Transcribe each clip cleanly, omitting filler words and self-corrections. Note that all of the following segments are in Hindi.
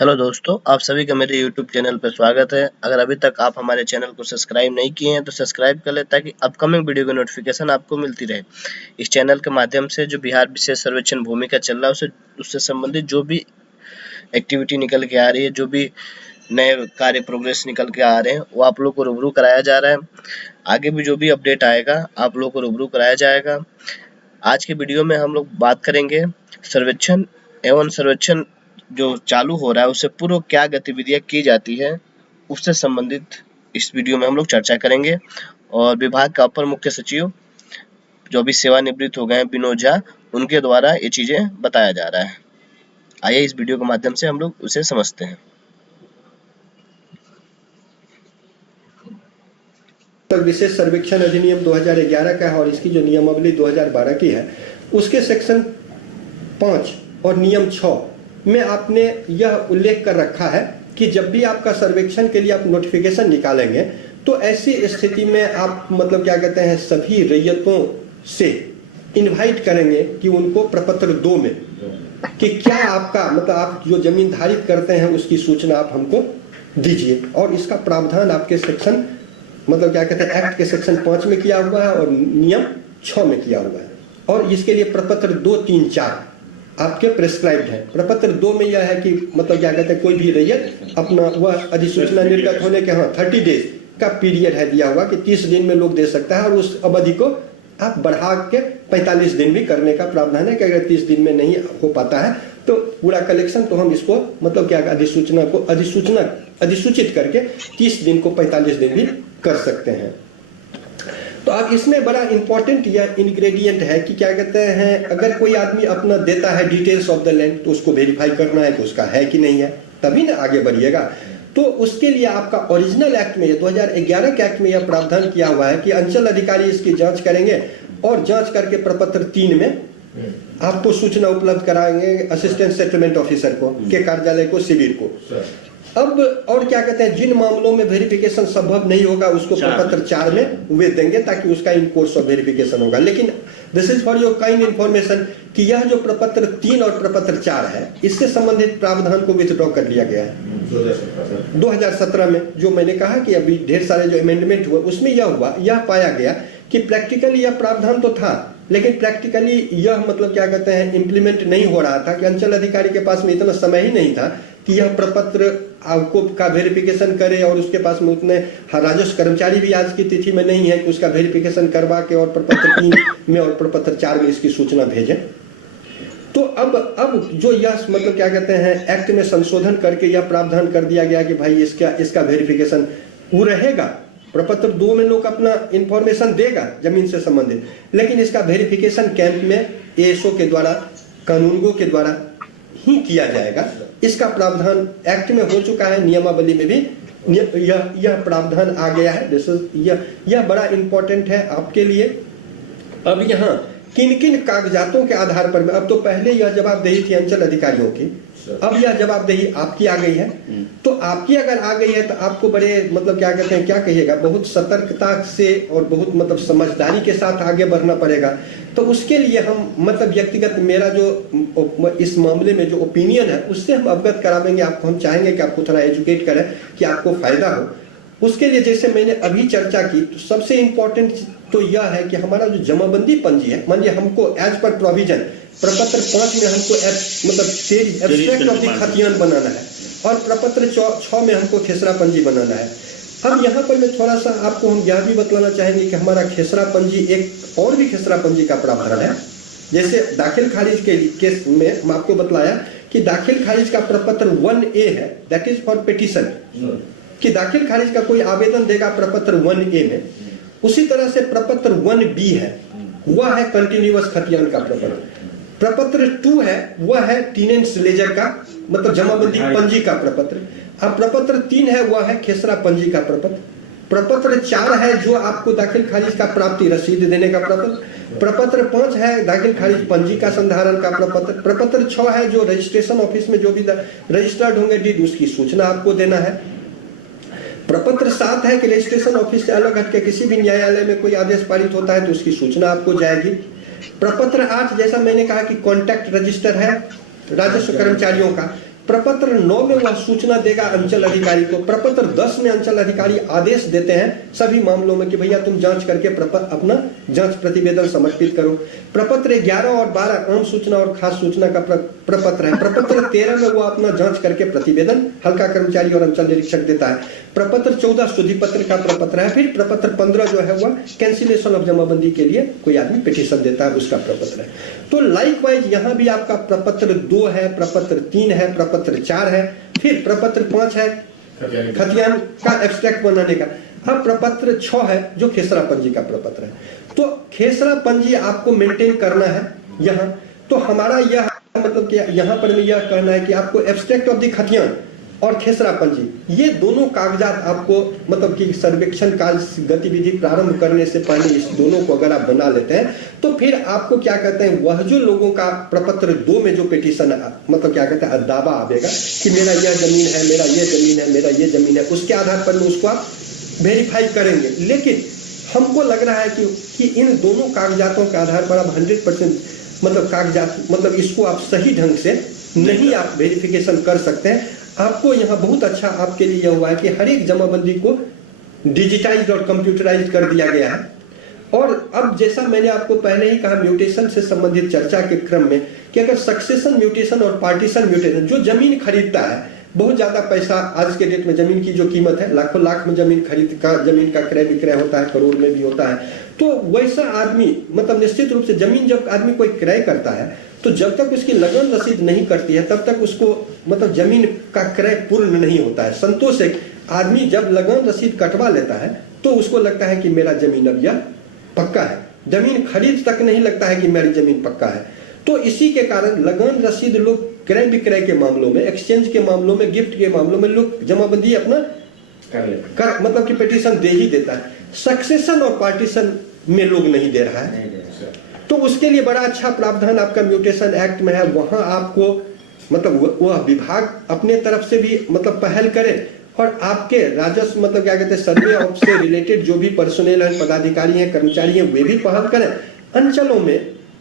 हेलो दोस्तों, आप सभी का मेरे यूट्यूब चैनल पर स्वागत है। अगर अभी तक आप हमारे चैनल को सब्सक्राइब नहीं किए हैं तो सब्सक्राइब कर लें ताकि अपकमिंग वीडियो की नोटिफिकेशन आपको मिलती रहे। इस चैनल के माध्यम से जो बिहार विशेष सर्वेक्षण भूमि का चल रहा है उससे संबंधित जो भी एक्टिविटी निकल के आ रही है, जो भी नए कार्य प्रोग्रेस निकल के आ रहे हैं, वो आप लोग को रूबरू कराया जा रहा है। आगे भी जो भी अपडेट आएगा आप लोग को रूबरू कराया जाएगा। आज के वीडियो में हम लोग बात करेंगे सर्वेक्षण एवं सर्वेक्षण जो चालू हो रहा है उससे पूर्व क्या गतिविधियां की जाती है, उससे संबंधित इस वीडियो में हम लोग चर्चा करेंगे। और विभाग का अपर मुख्य सचिव जो अभी सेवानिवृत्त हो गए हैं, विनोद झा, उनके द्वारा ये चीजें बताया जा रहा है। आइए इस वीडियो के माध्यम से हम लोग उसे समझते हैं। विशेष सर्वेक्षण अधिनियम 2011 का है और इसकी जो नियमावली 2012 की है, उसके सेक्शन 5 और नियम 6 में आपने यह उल्लेख कर रखा है कि जब भी आपका सर्वेक्षण के लिए आप नोटिफिकेशन निकालेंगे तो ऐसी स्थिति में आप मतलब क्या कहते हैं, सभी रैयतों से इनवाइट करेंगे कि उनको प्रपत्र 2 में कि क्या आपका मतलब आप जो जमीन धारित करते हैं उसकी सूचना आप हमको दीजिए। और इसका प्रावधान आपके सेक्शन मतलब क्या कहते हैं, एक्ट के सेक्शन 5 में किया हुआ है और नियम 6 में किया हुआ है। और इसके लिए प्रपत्र 2, 3, 4 आपके प्रेस्क्राइब्ड है। प्रपत्र 2 में यह है कि मतलब क्या कहते हैं, कोई भी रैयत अपना वह अधिसूचना निर्गत होने के 30 डेज का पीरियड है दिया हुआ कि 30 दिन में लोग दे सकता है, और उस अवधि को आप बढ़ा के 45 दिन भी करने का प्रावधान है कि अगर 30 दिन में नहीं हो पाता है तो पूरा कलेक्शन, तो हम इसको मतलब क्या अधिसूचना को अधिसूचित करके 30 दिन को 45 दिन भी कर सकते हैं। तो अब इसमें बड़ा इंपॉर्टेंट यह इंग्रेडिएंट है कि क्या कहते हैं, अगर कोई आदमी अपना देता है डिटेल्स ऑफ द लैंड तो उसको वेरीफाई करना है कि उसका है कि नहीं है, तभी ना आगे बढ़िएगा। तो उसके लिए आपका ओरिजिनल एक्ट में 2011 के एक्ट में यह प्रावधान किया हुआ है कि अंचल अधिकारी इसकी जांच करेंगे और जांच करके प्रपत्र 3 में आपको सूचना उपलब्ध कराएंगे असिस्टेंट सेटलमेंट ऑफिसर को के कार्यालय को, शिविर को। अब और क्या कहते हैं, जिन मामलों में वेरिफिकेशन संभव नहीं होगा उसको प्रपत्र 4 में वे देंगे ताकि उसका इन कोर्स ऑफ वेरिफिकेशन होगा। लेकिन this is for your kind information कि यह जो प्रपत्र 3 और प्रपत्र 4 है, इससे संबंधित प्रावधान को विथड्रॉ कर लिया गया है 2017 में। जो मैंने कहा कि अभी ढेर सारे जो अमेंडमेंट हुए उसमें यह पाया गया कि प्रैक्टिकली यह प्रावधान तो था, लेकिन प्रैक्टिकली यह मतलब क्या कहते हैं, इम्प्लीमेंट नहीं हो रहा था कि अंचल अधिकारी के पास में इतना समय ही नहीं था कि यह प्रपत्र आपको का वेरिफिकेशन करे, और उसके पास में उतने राजस्व कर्मचारी भी आज की तिथि में नहीं है कि उसका वेरिफिकेशन करवा के और प्रपत्र 3 में और प्रपत्र 4 में इसकी सूचना भेजें। तो अब जो यह मतलब क्या कहते हैं, एक्ट में संशोधन करके यह प्रावधान कर दिया गया कि भाई इसका वेरिफिकेशन वो रहेगा। प्रपत्र 2 में लोग अपना इंफॉर्मेशन देगा जमीन से संबंधित, लेकिन इसका वेरिफिकेशन कैंप में एएसओ के द्वारा, कानूनगो के द्वारा ही किया जाएगा। इसका प्रावधान एक्ट में हो चुका है, नियमावली में भी यह प्रावधान आ गया है। यह बड़ा इंपॉर्टेंट है आपके लिए। अब यहाँ किन किन कागजातों के आधार पर, अब तो पहले यह जवाबदेही थी अंचल अधिकारियों की, अब यह जवाबदेही आपकी आ गई है। तो आपकी अगर आ गई है तो आपको बड़े मतलब क्या कहते हैं, क्या कहिएगा, बहुत सतर्कता से और बहुत मतलब समझदारी के साथ आगे बढ़ना पड़ेगा। तो उसके लिए हम मतलब व्यक्तिगत मेरा जो इस मामले में जो ओपिनियन है उससे हम अवगत करावेंगे आपको। हम चाहेंगे कि आपको थोड़ा एजुकेट करें कि आपको फायदा हो। उसके लिए जैसे मैंने अभी चर्चा की, तो सबसे इंपॉर्टेंट तो यह है कि हमारा जो जमाबंदी पंजी है, मान लीजिए हमको एज पर प्रोविजन प्रपत्र 5 में हमको मतलब एब्स्ट्रैक्ट ऑफ द खतियान बनाना है और प्रपत्र 6 में हमको खेसरा पंजी बनाना है। अब यहाँ पर मैं थोड़ा सा आपको हम यह भी बतलाना चाहेंगे कि हमारा खेसरा पंजी, एक और भी खेसरा पंजी का प्रावधान है। जैसे दाखिल खारिज के केस में हम आपको बतलाया कि दाखिल खारिज का प्रपत्र 1A है, दैट इज फॉर पिटीशन, कि दाखिल खारिज का कोई आवेदन देगा प्रपत्र 1A में। उसी तरह से प्रपत्र 1B है, वह है कंटिन्यूअस खतियान का प्रपत्र। प्रपत्र 2 है, वह है टीनेंट्स लेजर का मतलब जमाबंदी पंजी का प्रपत्र। अब प्रपत्र 3 है, वह है खेसरा पंजी का प्रपत्र। प्रपत्र 4 है जो आपको दाखिल खारिज का प्राप्ति रसीद देने का प्रपत्र। प्रपत्र 5 है दाखिल खारिज पंजी का संधारण का प्रपत्र। प्रपत्र 6 है जो रजिस्ट्रेशन ऑफिस में जो भी रजिस्टर्ड होंगे डीड उसकी सूचना आपको देना है। प्रपत्र 7 है कि रजिस्ट्रेशन ऑफिस से अलग हटके किसी भी न्यायालय में कोई आदेश पारित होता है तो उसकी सूचना आपको जाएगी। प्रपत्र 8 जैसा मैंने कहा कि कॉन्टैक्ट रजिस्टर है राजस्व कर्मचारियों का, प्रपत्र 9 में वह सूचना देगा अंचल अधिकारी को। प्रपत्र 10 में अंचल अधिकारी आदेश देते हैं सभी मामलों में कि भैया तुम जांच करके अपना जांच प्रतिवेदन समर्पित करो। प्रपत्र 11 और 12 आम सूचना और खास सूचना का प्रपत्र है। प्रपत्र 13 में वो अपना जांच करके प्रतिवेदन हल्का कर्मचारी और अंचल निरीक्षक देता है। प्रपत्र 14 शुद्धि पत्र का प्रपत्र है। फिर प्रपत्र 15 जो है वह कैंसिलेशन ऑफ जमाबंदी के लिए कोई आदमी पिटीशन देता है, उसका प्रपत्र है। तो लाइकवाइज यहाँ भी आपका प्रपत्र 2 है, प्रपत्र 3 है, प्रपत्र 4 है, फिर प्रपत्र 5 है खतियान का एब्स्ट्रैक्ट बनाने का। अब प्रपत्र 6 है जो खेसरा पंजी का प्रपत्र है। तो खेसरा पंजी आपको मेंटेन करना है यहाँ। तो हमारा यह मतलब कि यहाँ पर यह कहना है कि आपको एब्स्ट्रैक्ट ऑफ द खतियान और खेसरा पंजी ये दोनों कागजात आपको मतलब कि सर्वेक्षण कार्य गतिविधि प्रारंभ करने से पहले इस दोनों को अगर आप बना लेते हैं तो फिर आपको क्या कहते हैं, वह जो लोगों का प्रपत्र 2 में जो पिटीशन मतलब क्या कहते हैं दावा आवेगा कि मेरा यह जमीन है, मेरा ये जमीन है, मेरा ये जमीन है, उसके आधार पर उसको आप वेरीफाई करेंगे। लेकिन हमको लग रहा है कि इन दोनों कागजातों के आधार पर आप 100% मतलब कागजात मतलब इसको आप सही ढंग से नहीं आप वेरिफिकेशन कर सकते हैं। आपको यहाँ बहुत अच्छा आपके लिए यह हुआ है कि हर एक जमाबंदी को डिजिटाइज और कंप्यूटराइज कर दिया गया है। और अब जैसा मैंने आपको पहले ही कहा म्यूटेशन से संबंधित चर्चा के क्रम में कि अगर सक्सेशन म्यूटेशन और पार्टीशन म्यूटेशन जो जमीन खरीदता है, बहुत ज्यादा पैसा आज के डेट में जमीन की जो कीमत है लाखों लाख में जमीन का क्रय विक्रय होता है, करोड़ में भी होता है। तो वैसा आदमी मतलब निश्चित रूप से जमीन जब आदमी कोई क्रय करता है तो जब तक उसकी लगन रसीद नहीं करती है तब तक उसको मतलब जमीन का क्रय पूर्ण नहीं होता है। संतोष एक आदमी जब लगन रसीद कटवा लेता है तो उसको लगता है कि मेरा जमीन अब यह पक्का है, जमीन खरीद तक नहीं लगता है कि मेरी जमीन पक्का है। तो इसी के कारण लगन रसीद लोग क्रय विक्रय के मामलों में, एक्सचेंज के मामलों में, गिफ्ट के मामलों में लोग जमाबंदी अपना कर मतलब कि पिटीशन दे ही देता है। सक्सेशन और पार्टीशन में लोग नहीं दे रहा है। तो उसके लिए बड़ा अच्छा प्रावधान आपका म्यूटेशन एक्ट में है। वहां आपको मतलब वह विभाग अपने तरफ से भी मतलब पहल करे और आपके राजस्व मतलब क्या कहते हैं सर्वे ऑफ से रिलेटेड जो भी पर्सनल है, पदाधिकारी हैं, कर्मचारी हैं, वे भी पहल करें। अंचलों में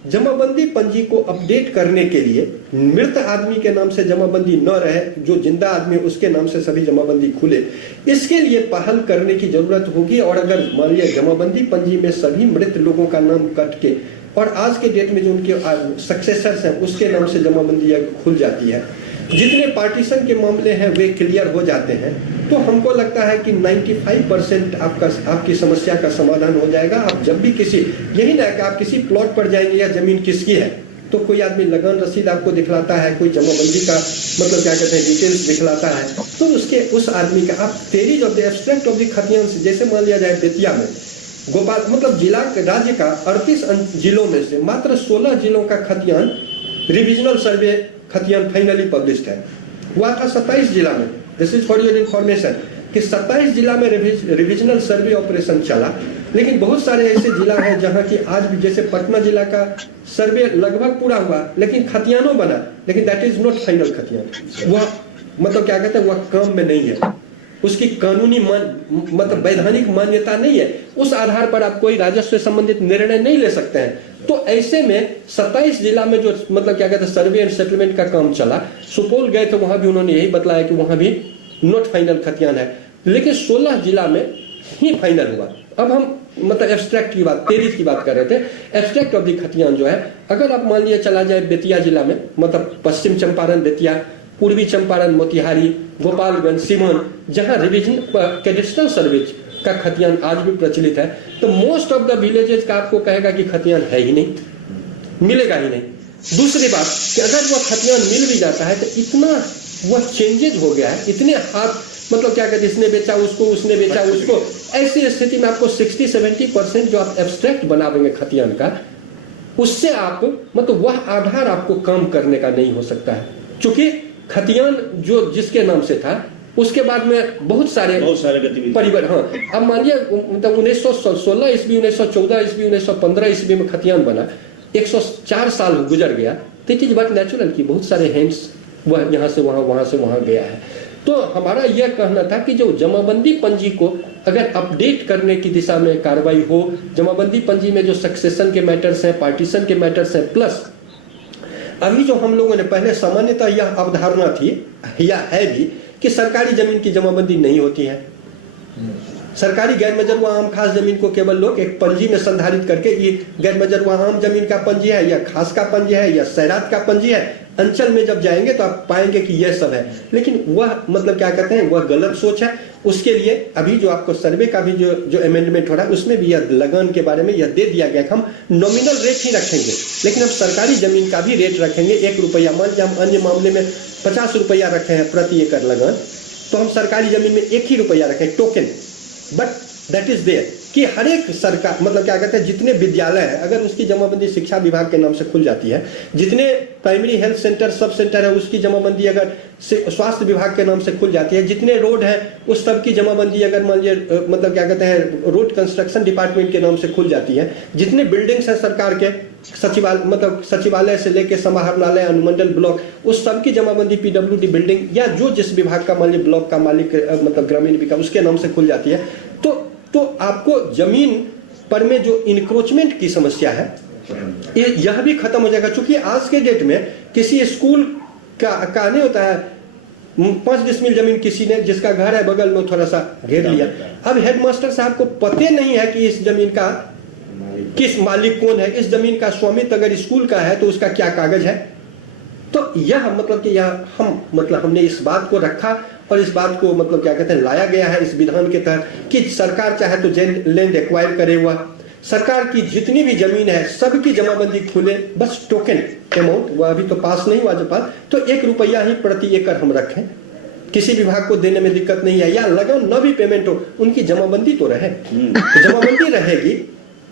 जमाबंदी पंजी को अपडेट करने के लिए मृत आदमी के नाम से जमाबंदी न रहे, जो जिंदा आदमी उसके नाम से सभी जमाबंदी खुले, इसके लिए पहल करने की जरूरत होगी। और अगर मान लिया जमाबंदी पंजी में सभी मृत लोगों का नाम कट के और आज के डेट में जो उनके सक्सेसर्स हैं उसके नाम से जमाबंदी खुल जाती है, जितने पार्टीशन के मामले हैं वे क्लियर हो जाते हैं, तो हमको लगता है कि 95% आपकी समस्या का समाधान हो जाएगा। आप जब भी किसी यही ना कि आप किसी प्लॉट पर जाएंगे या जमीन किसकी है तो कोई आदमी लगन रसीद आपको दिखलाता है, कोई जमाबंदी का मतलब क्या कहते हैं डिटेल्स दिखलाता है, तो उसके उस आदमी का आप entries of the abstract of the khatiyan से जैसे मान लिया जाए बेतिया में गोपाल मतलब जिला राज्य का 38 जिलों में से मात्र 16 जिलों का खतियान रिविजनल सर्वे खतियान फाइनली पब्लिश्ड है। हुआ था 27 जिला में। This is for your information कि 27 जिला में रिविजनल सर्वे ऑपरेशन चला, लेकिन बहुत सारे ऐसे जिला हैं जहां की आज भी जैसे पटना जिला का सर्वे लगभग पूरा हुआ लेकिन खतियानों बना, लेकिन दैट इज नॉट फाइनल खतियान। वह मतलब क्या कहते हैं वह काम में नहीं है, उसकी कानूनी मतलब वैधानिक मान्यता नहीं है, उस आधार पर आप कोई राजस्व से संबंधित निर्णय नहीं ले सकते हैं। तो ऐसे में 27 जिला में जो मतलब क्या कहते हैं सर्वे एंड सेटलमेंट का काम चला, सुपौल गए थे वहां भी उन्होंने यही बतलाया कि वहां भी नॉट फाइनल खतियान है, लेकिन 16 जिला में ही फाइनल हुआ। अब हम मतलब एब्स्ट्रैक्ट की बात 23 की बात कर रहे थे। एब्स्ट्रैक्ट ऑफ द खतियान जो है, अगर आप मान लिया चला जाए बेतिया जिला में मतलब पश्चिम चंपारण बेतिया, पूर्वी चंपारण मोतिहारी, गोपालगंज, सीवान, जहां रिविजन कैडेस्ट्रल सर्विस का खतियान आज भी प्रचलित है, तो मोस्ट ऑफ द विलेजेस का आपको कहेगा कि खतियान है ही नहीं, मिलेगा ही नहीं। दूसरी बात कि अगर वह खतियान मिल भी जाता है तो इतना वह चेंजेज हो गया है, इतने हाथ मतलब क्या कहते हैं इसने बेचा उसको, उसने बेचा उसको, ऐसी स्थिति में आपको 60-70% जो आप एब्स्ट्रैक्ट बनावेंगे खतियान का, उससे आप मतलब वह आधार आपको काम करने का नहीं हो सकता है, क्योंकि खतियान जो जिसके नाम से था उसके बाद में बहुत सारे परिवार। हाँ, अब मानिए मतलब 1916 ईस्वी, 1914 ईस्वी, 1915 ईस्वी में खतियान बना, 104 साल गुजर गया, तो इट इज बात नेचुरल की बहुत सारे हैंड्स वह यहाँ से वहाँ गया है। तो हमारा यह कहना था कि जो जमाबंदी पंजी को अगर अपडेट करने की दिशा में कार्रवाई हो, जमाबंदी पंजी में जो सक्सेशन के मैटर्स हैं, पार्टीशन के मैटर्स हैं, प्लस अभी जो हम लोगों ने पहले सामान्यतः यह अवधारणा थी या है भी कि सरकारी जमीन की जमाबंदी नहीं होती है। सरकारी गैर मजरूआ आम खास जमीन को केवल लोग एक पंजी में संधारित करके ये गैर मजरूआ आम जमीन का पंजी है या खास का पंजी है या सैरात का पंजी है, अंचल में जब जाएंगे तो आप पाएंगे कि यह सब है। लेकिन वह मतलब क्या कहते हैं, वह गलत सोच है। उसके लिए अभी जो आपको सर्वे का भी जो अमेंडमेंट हो रहा है उसमें भी यह लगन के बारे में यह दे दिया गया कि हम नॉमिनल रेट ही रखेंगे, लेकिन हम सरकारी जमीन का भी रेट रखेंगे 1 रुपया। मान लीजिए हम अन्य मामले में 50 रुपया रखे हैं प्रति एकड़ लगन, तो हम सरकारी जमीन में 1 ही रुपया रखें token. But that is there कि हर एक सरकार मतलब क्या कहते हैं, जितने विद्यालय है अगर उसकी जमाबंदी शिक्षा विभाग के नाम से खुल जाती है, जितने primary health centre sub centre है उसकी जमाबंदी अगर स्वास्थ्य विभाग के नाम से खुल जाती है, जितने रोड है उस सब की जमाबंदी अगर मान लीजिए मतलब क्या कहते हैं रोड कंस्ट्रक्शन डिपार्टमेंट के नाम से खुल जाती है, जितने बिल्डिंग्स हैं सरकार के सचिवालय मतलब सचिवालय से लेकर समाहरणालय अनुमंडल ब्लॉक उस सब की जमाबंदी पीडब्ल्यूडी बिल्डिंग या जो जिस विभाग का मान लीजिए ब्लॉक का मालिक मतलब ग्रामीण विकास उसके नाम से खुल जाती है, तो आपको जमीन पर में जो इंक्रोचमेंट की समस्या है यह भी खत्म हो जाएगा। क्योंकि आज के डेट में किसी स्कूल का नहीं होता है 5 डिसमिल जमीन किसी ने जिसका घर है बगल में थोड़ा सा घेर लिया, अब हेडमास्टर साहब को पते नहीं है कि इस जमीन का किस मालिक कौन है, इस जमीन का स्वामित्व अगर स्कूल का है तो उसका क्या कागज है। तो यह मतलब कि यह हमने इस बात को रखा और इस बात को मतलब क्या कहते हैं लाया गया है इस विधान के तहत कि सरकार चाहे तो लैंड एक्वायर करे हुआ, सरकार की जितनी भी जमीन है सबकी जमाबंदी खुले, बस टोकन अमाउंट वह अभी तो पास नहीं हुआ जब पास, तो 1 रुपया ही प्रति एकड़ हम रखें, किसी विभाग को देने में दिक्कत नहीं है, या लगन न भी पेमेंट हो उनकी जमाबंदी तो रहे। तो जमाबंदी रहेगी,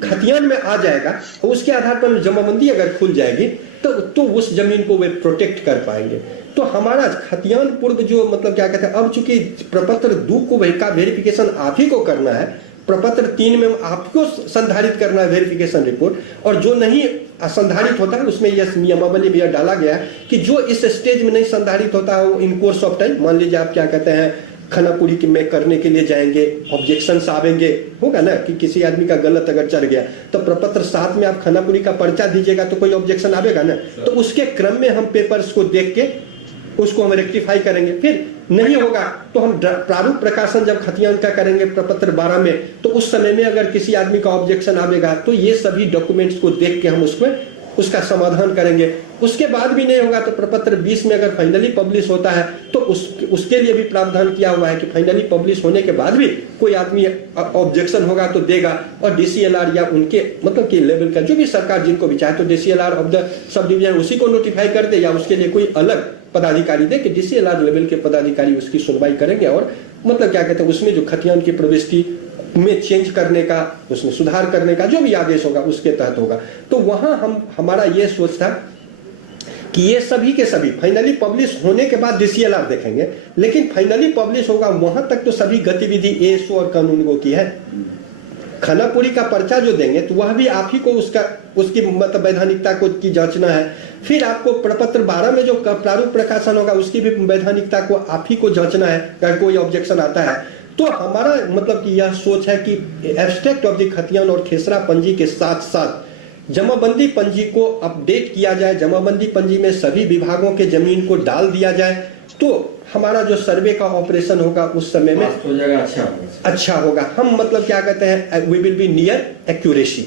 खतियान में आ जाएगा और उसके आधार पर जमाबंदी अगर खुल जाएगी तो उस जमीन को वे प्रोटेक्ट कर पाएंगे। तो हमारा खतियान पूर्व जो मतलब क्या कहते हैं, अब चूंकि प्रपत्र 2 को का वेरिफिकेशन आप ही को करना है, प्रपत्र 3 में आपको संधारित करना है वेरिफिकेशन रिपोर्ट, और जो नहीं संधारित होता है उसमें यह नियमावली में यह डाला गया है कि जो इस स्टेज में नहीं संधारित होता है वो इन कोर्स ऑफ टाइम, मान लीजिए आप क्या कहते हैं खानापुरी में करने के लिए जाएंगे, ऑब्जेक्शंस आवेंगे, होगा ना कि किसी आदमी का गलत अगर चढ़ गया तो प्रपत्र 7 में आप खानापुरी का पर्चा दीजिएगा तो कोई ऑब्जेक्शन आवेगा ना, तो उसके क्रम में हम पेपर्स को देख के उसको हम रेक्टिफाई करेंगे। फिर नहीं होगा तो हम प्रारूप प्रकाशन जब खतियान का करेंगे प्रपत्र 12 में, तो उस समय में अगर किसी आदमी का ऑब्जेक्शन आवेगा तो ये सभी डॉक्यूमेंट्स को देख के हम उसका समाधान करेंगे। उसके बाद भी नहीं होगा तो प्रपत्र 20 में अगर फाइनली पब्लिश होता है तो उसके लिए भी प्रावधान किया हुआ है कि फाइनली पब्लिश होने के बाद भी कोई आदमी ऑब्जेक्शन होगा तो देगा, और डीसीएलआर या उनके मतलब कि लेवल का जो भी सरकार जिनको भी चाहे तो DCLR of the sub division उसी को नोटिफाई कर दे, या उसके लिए कोई अलग पदाधिकारी दे कि डीसीएलआर लेवल के पदाधिकारी उसकी सुनवाई करेंगे और मतलब क्या कहते हैं उसमें जो खतियान की प्रविष्टि में चेंज करने का, उसमें सुधार करने का जो भी आदेश होगा उसके तहत होगा। तो वहां हमारा ये सोच था कि ये सभी के सभी फाइनली पब्लिश होने के बाद डीसीएलआर देखेंगे, लेकिन फाइनली पब्लिश होगा वहां तक तो सभी गतिविधि एएसओ और कानूनगो की है। खानापुरी का पर्चा जो देंगे तो वह भी आप ही को उसकी मतलब वैधानिकता को की जांचना है। फिर आपको प्रपत्र 12 में जो प्रारूप प्रकाशन होगा उसकी भी वैधानिकता को आप ही को जांचना है अगर कोई ऑब्जेक्शन आता है। तो हमारा मतलब कि यह सोच है कि एब्स्ट्रैक्ट ऑफ द खतियान और खेसरा पंजी के साथ साथ जमाबंदी पंजी को अपडेट किया जाए, जमाबंदी पंजी में सभी विभागों के जमीन को डाल दिया जाए, तो हमारा जो सर्वे का ऑपरेशन होगा उस समय में हो जाएगा, अच्छा होगा। हम मतलब क्या कहते हैं we will be near accuracy.